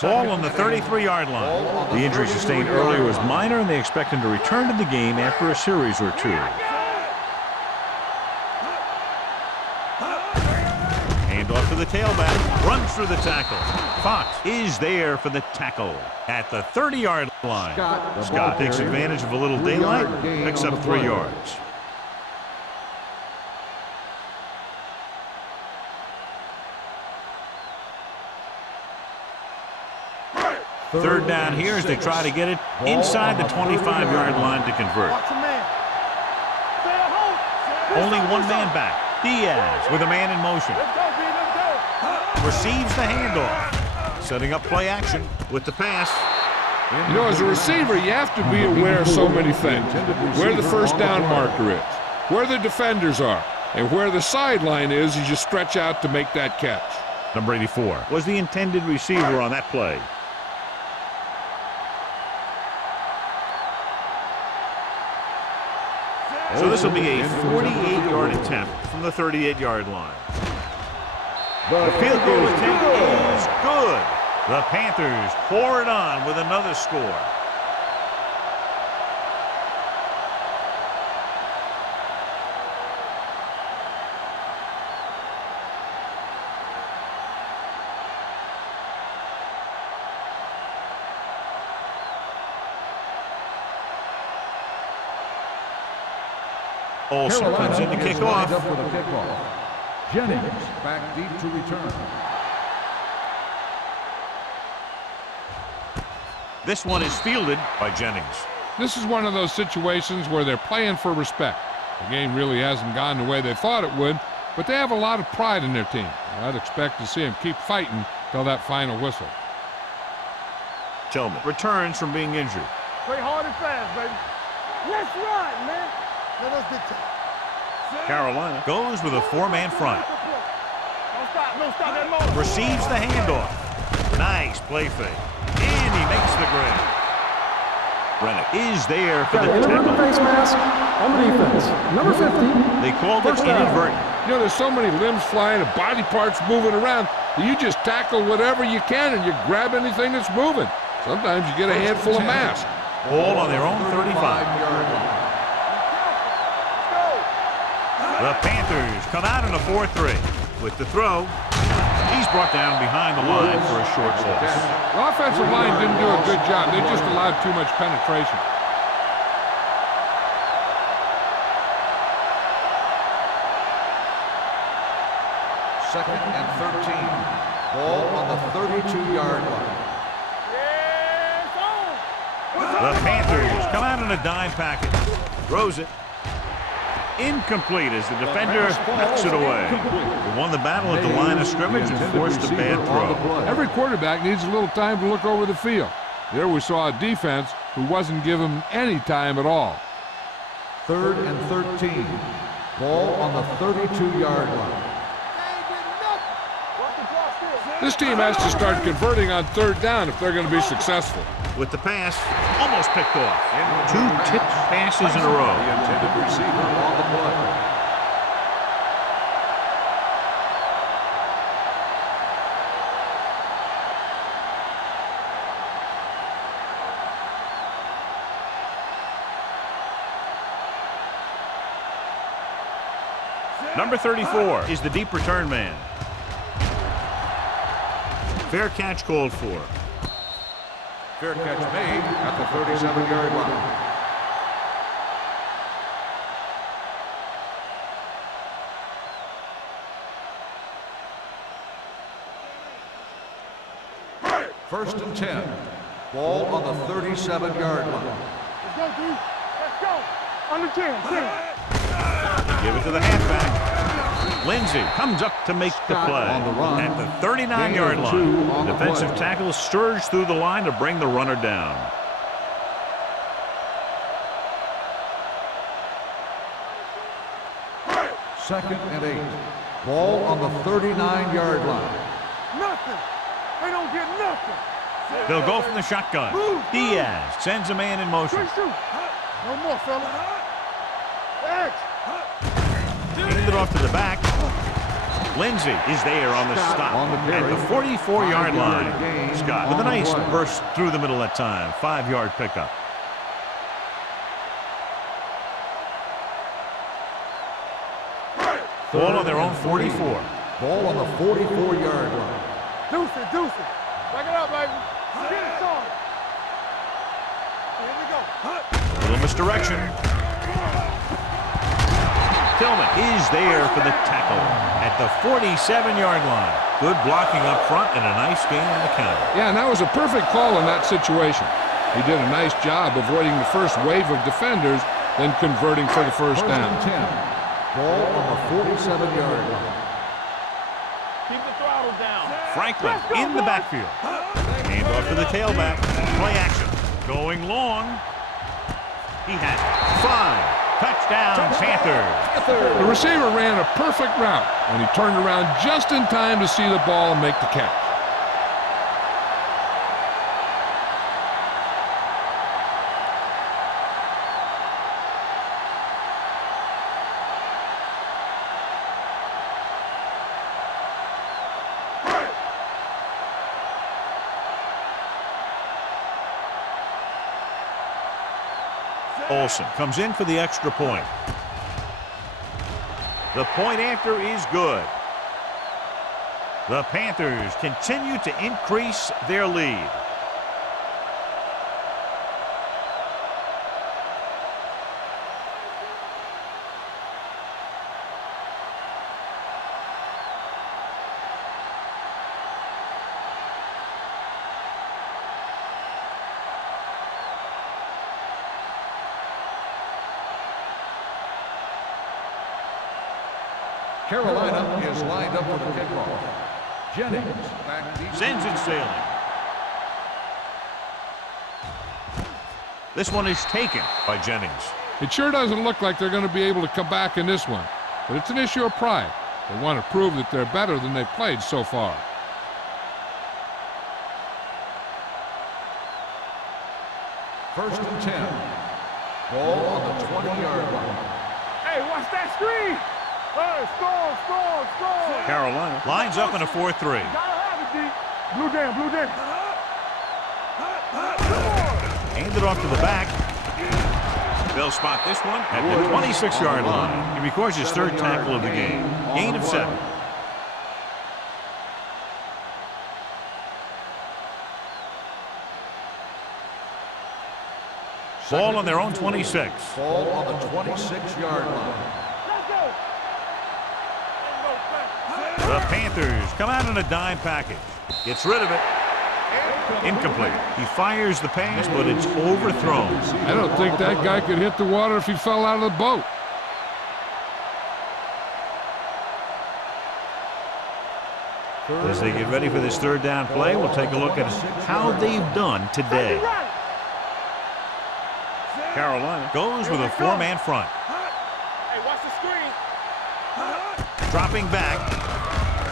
Ball on the 33-yard line. The injury sustained earlier was minor, and they expect him to return to the game after a series or 2. Hand off to the tailback. Runs through the tackle. Fox is there for the tackle at the 30-yard line. Scott takes advantage of a little daylight, picks up 3 yards. Third down here as they try to get it inside the 25-yard line to convert. Only one man back. Diaz with a man in motion. Receives the handoff. Setting up play action with the pass. You know, as a receiver, you have to be aware of so many things. Where the first down marker is, where the defenders are, and where the sideline is as you stretch out to make that catch. Number 84 was the intended receiver on that play. So this will be a 48-yard attempt from the 38-yard line. The field goal attempt is good. The Panthers pour it on with another score. Olsen comes in to kick off. Jennings back deep to return. This one is fielded by Jennings. This is one of those situations where they're playing for respect. The game really hasn't gone the way they thought it would, but they have a lot of pride in their team. I'd expect to see them keep fighting till that final whistle. Tillman returns from being injured. Play hard and fast, baby. Let's run, man. Let us dictate. Carolina goes with a 4-man front. Don't stop that motor. Receives the handoff. Nice play fake. And he makes the grab. Rennick is there for the Inadvertent tackle. face mask on the defense. Number 50. They called it inadvertent. You know, there's so many limbs flying and body parts moving around that you just tackle whatever you can and you grab anything that's moving. Sometimes you get a handful of mass. Ball on their own 35. The Panthers come out in a 4-3. With the throw, he's brought down behind the line for a short loss. The offensive line didn't do a good job. They just allowed too much penetration. Second and 13. Ball on the 32-yard line. The Panthers come out in a dime package. Throws it. Incomplete as the defender knocks it away. They won the battle at the line of scrimmage and forced a bad throw. Every quarterback needs a little time to look over the field. There we saw a defense who wasn't given any time at all. Third and 13. Ball on the 32-yard line. This team has to start converting on third down if they're going to be successful. With the pass, almost picked off. 2 tipped passes in a row. The intended receiver on the play. Number 34 is the deep return man. Fair catch called for. Fair catch made at the 37-yard line. First and 10. Ball on the 37-yard line. Let's go, D. Let's go. On the 10. Give it to the halfback. Lindsay comes up to make the play. On the run. At the 39-yard line. The defensive tackle surged through the line to bring the runner down. Second and 8. Ball on the 39-yard line. Nothing. They don't get nothing. They'll go from the shotgun. Diaz sends a man in motion. Shoot. No more, fella. Edge. Handed off to the back. Lindsay is there on the stop at the 44-yard line. Scott with a nice burst through the middle that time. 5-yard pickup. Ball on their own 44. Ball on the 44-yard line. Deuce it. Back it up, baby. Get it started. Here we go. A little misdirection. Tillman is there for the tackle at the 47-yard line. Good blocking up front and a nice gain on the counter. Yeah, and that was a perfect call in that situation. He did a nice job avoiding the first wave of defenders, then converting for the first down. First and 10. Ball on the 47-yard line. Keep the throttle down. Franklin in the backfield. Hand off to the tailback. Play action. Going long. He had 5. Touchdown, Panthers. The receiver ran a perfect route, and he turned around just in time to see the ball and make the catch. Olsen comes in for the extra point. The point after is good. The Panthers continue to increase their lead. Carolina is lined up for the kickoff. Jennings back deep. Sends it sailing. This one is taken by Jennings. It sure doesn't look like they're going to be able to come back in this one, but it's an issue of pride. They want to prove that they're better than they've played so far. First and 10. Ball on the 20-yard line. Hey, watch that screen. Hey, score. Carolina lines up in a 4-3. Gotta have it, D. Blue down. Handed off to the back. They'll spot this one at the 26-yard line. He records his third tackle of the game. Gain of 7. Ball on their own 26. Ball on the 26-yard line. The Panthers come out in a dime package. Gets rid of it. Incomplete. He fires the pass, but it's overthrown. I don't think that guy could hit the water if he fell out of the boat. As they get ready for this third down play, we'll take a look at how they've done today. Carolina goes with a 4-man front. Hey, watch the screen. Dropping back.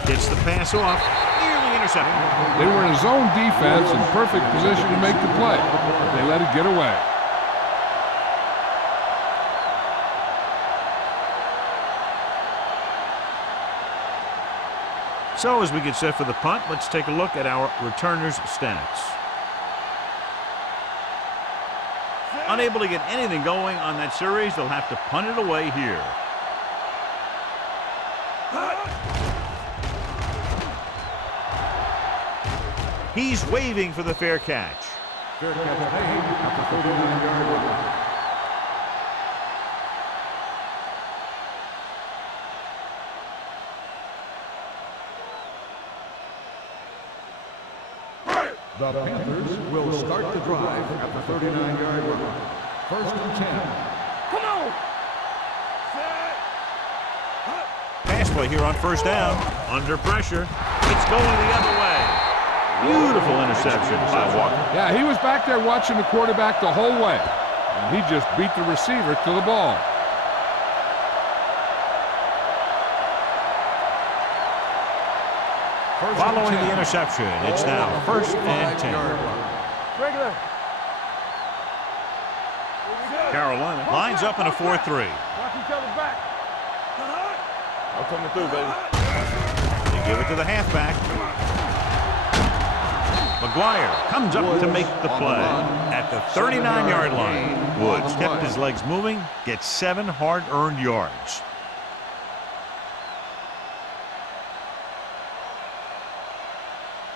Gets the pass off. Nearly intercepted. They were in a zone defense in perfect position to make the play, but they let it get away. So as we get set for the punt, let's take a look at our returners' stats. Unable to get anything going on that series, they'll have to punt it away here. He's waving for the fair catch. Fair catch made at the 39-yard line. The Panthers will start the drive at the 39-yard line. First and 10. Come on. Pass play here on first down. Under pressure. It's going the other way. Beautiful interception by Walker. Yeah, he was back there watching the quarterback the whole way. And he just beat the receiver to the ball. Following the interception, it's now first and 10. Regular. Carolina lines up in a 4-3. Watch each other back. I'm coming through, baby. They give it to the halfback. McGuire comes up to make the play. At the 39-yard line, Woods kept his legs moving, gets 7 hard-earned yards.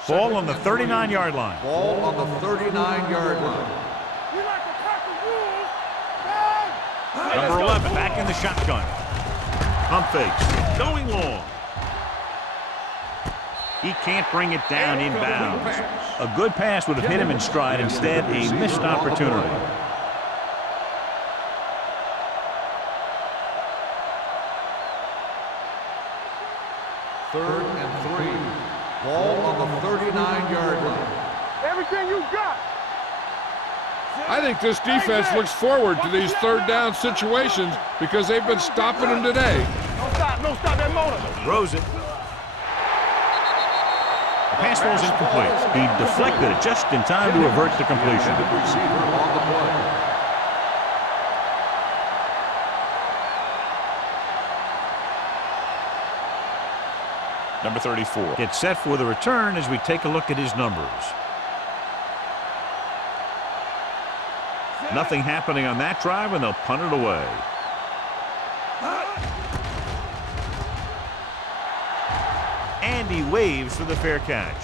Ball on the 39-yard line. Ball on the 39-yard line. You like to crack the rules? Number 11 back in the shotgun. Pump fakes. Going long. He can't bring it down inbounds. A good pass would have hit him in stride. Instead, a missed opportunity. Third and 3. Ball on the 39-yard line. Everything you got. I think this defense looks forward to these third down situations because they've been stopping them today. Don't stop that motor. Throws it. The pass ball is incomplete. He deflected it just in time to avert the completion. Receiver on the play. Number 34 gets set for the return as we take a look at his numbers. Nothing happening on that drive, and they'll punt it away. And he waves for the fair catch.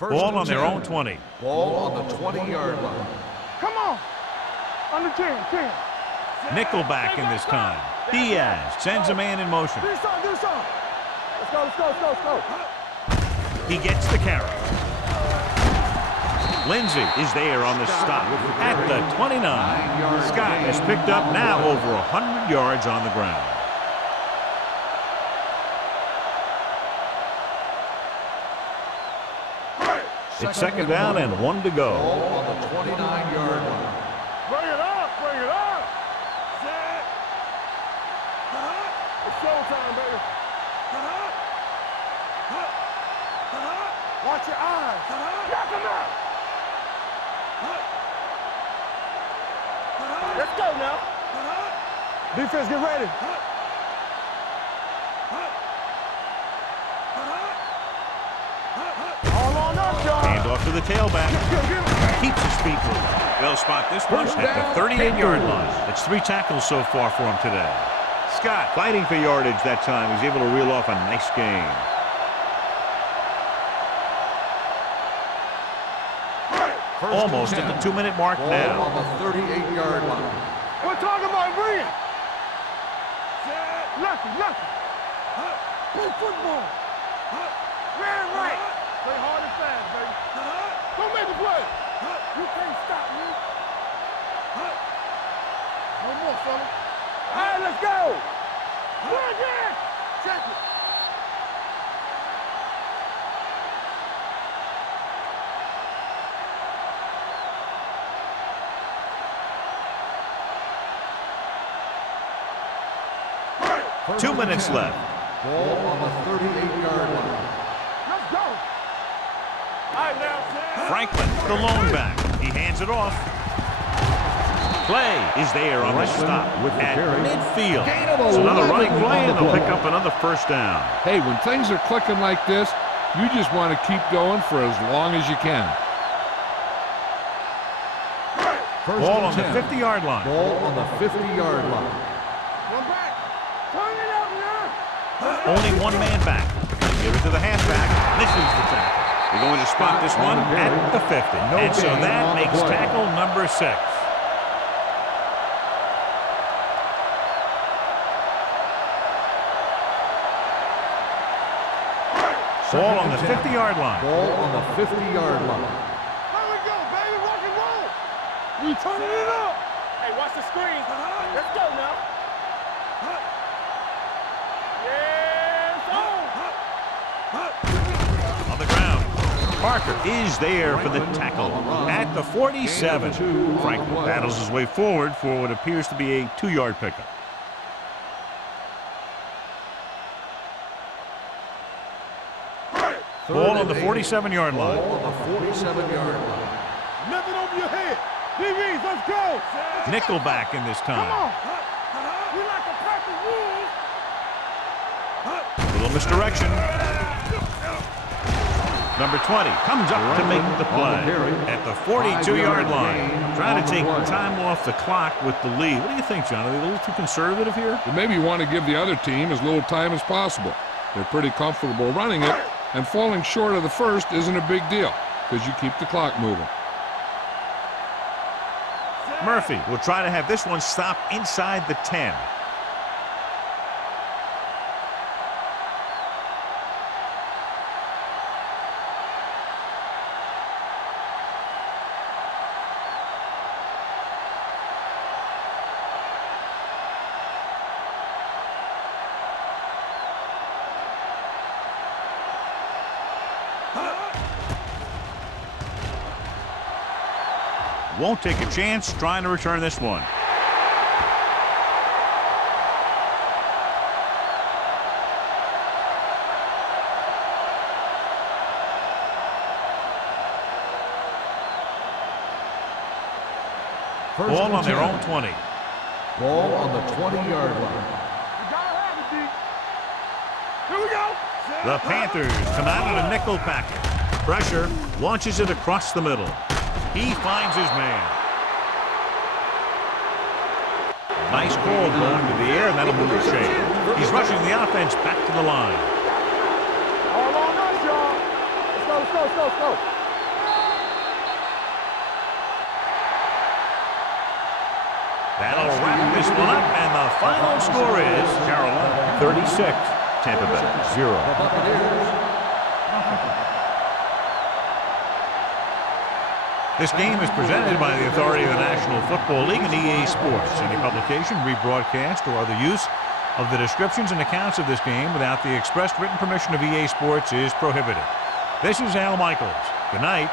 Ball on their own 20. Ball on the 20-yard line. Come on. Under 10. Nickelback in this time. Diaz sends a man in motion. Do something. Let's go. He gets the carry. Lindsey is there on the stop at the 29. Scott has picked up now over 100 yards on the ground. It's second down and 1 to go. Ball on the 29-yard line. Bring it up. It's showtime, baby. Watch your eyes. Knock him out. Let's go now. Defense, get ready. All on up, y'all. Hand off to the tailback. Keeps his feet moving. They'll spot this one at the 38-yard line. That's 3 tackles so far for him today. Scott fighting for yardage that time. He's able to reel off a nice gain. Almost at the 2-minute mark Ball now. on the 38-yard line. We're talking about bringing. Lucky. Play football. Man right. Play hard and fast, baby. Don't make the play. You can't stop me. No more, fella. All right, let's go. Good, yeah. Check it. First 2 and minutes 10. left. Ball on the 38-yard line. Let's go. All right, now. Franklin, the lone back. He hands it off. Play is there on the stop at midfield. It's another running play, and they'll pick up another first down. Hey, when things are clicking like this, You just want to keep going for as long as you can. Ball on the 50-yard line. Ball on the 50-yard line. One back. Turn it up now. Only one man back. Give it to the halfback. Misses the tackle. They're going to spot this one at the 50. And so that makes tackle number 6. Ball on the 50-yard line. Ball on the 50-yard line. Here we go, baby. Rock and roll. We turning it up. Hey, watch the screen. Let's go now. Yes, On the ground. Parker is there for the tackle at the 47. Franklin battles his way forward for what appears to be a 2-yard pickup. Ball on the 47-yard line. Ball on the 47-yard line. Nothing over your head. DBs, let's go. Nickelback in this Come time. on. We like to practice rules. Little misdirection. Number 20 comes up to make the play at the 42-yard line. Trying to take time off the clock with the lead. What do you think, John? Are they a little too conservative here? You maybe want to give the other team as little time as possible. They're pretty comfortable running it, and falling short of the first isn't a big deal because you keep the clock moving. Murphy will try to have this one stop inside the 10. Won't take a chance trying to return this one. Ball on their own 20. Ball on the 20-yard line. You gotta have it, D. Here we go. The Panthers come out in a nickel package. Pressure, launches it across the middle. He finds his man. Nice call going to the air, and that'll move the shade. He's rushing the offense back to the line. All on us, y'all. Let's go, let's go, let's go, let's go. That'll wrap this one up, and the final score is Carolina 36, Tampa Bay 0. This game is presented by the authority of the National Football League and EA Sports. Any publication, rebroadcast, or other use of the descriptions and accounts of this game without the expressed written permission of EA Sports is prohibited. This is Al Michaels. Good night.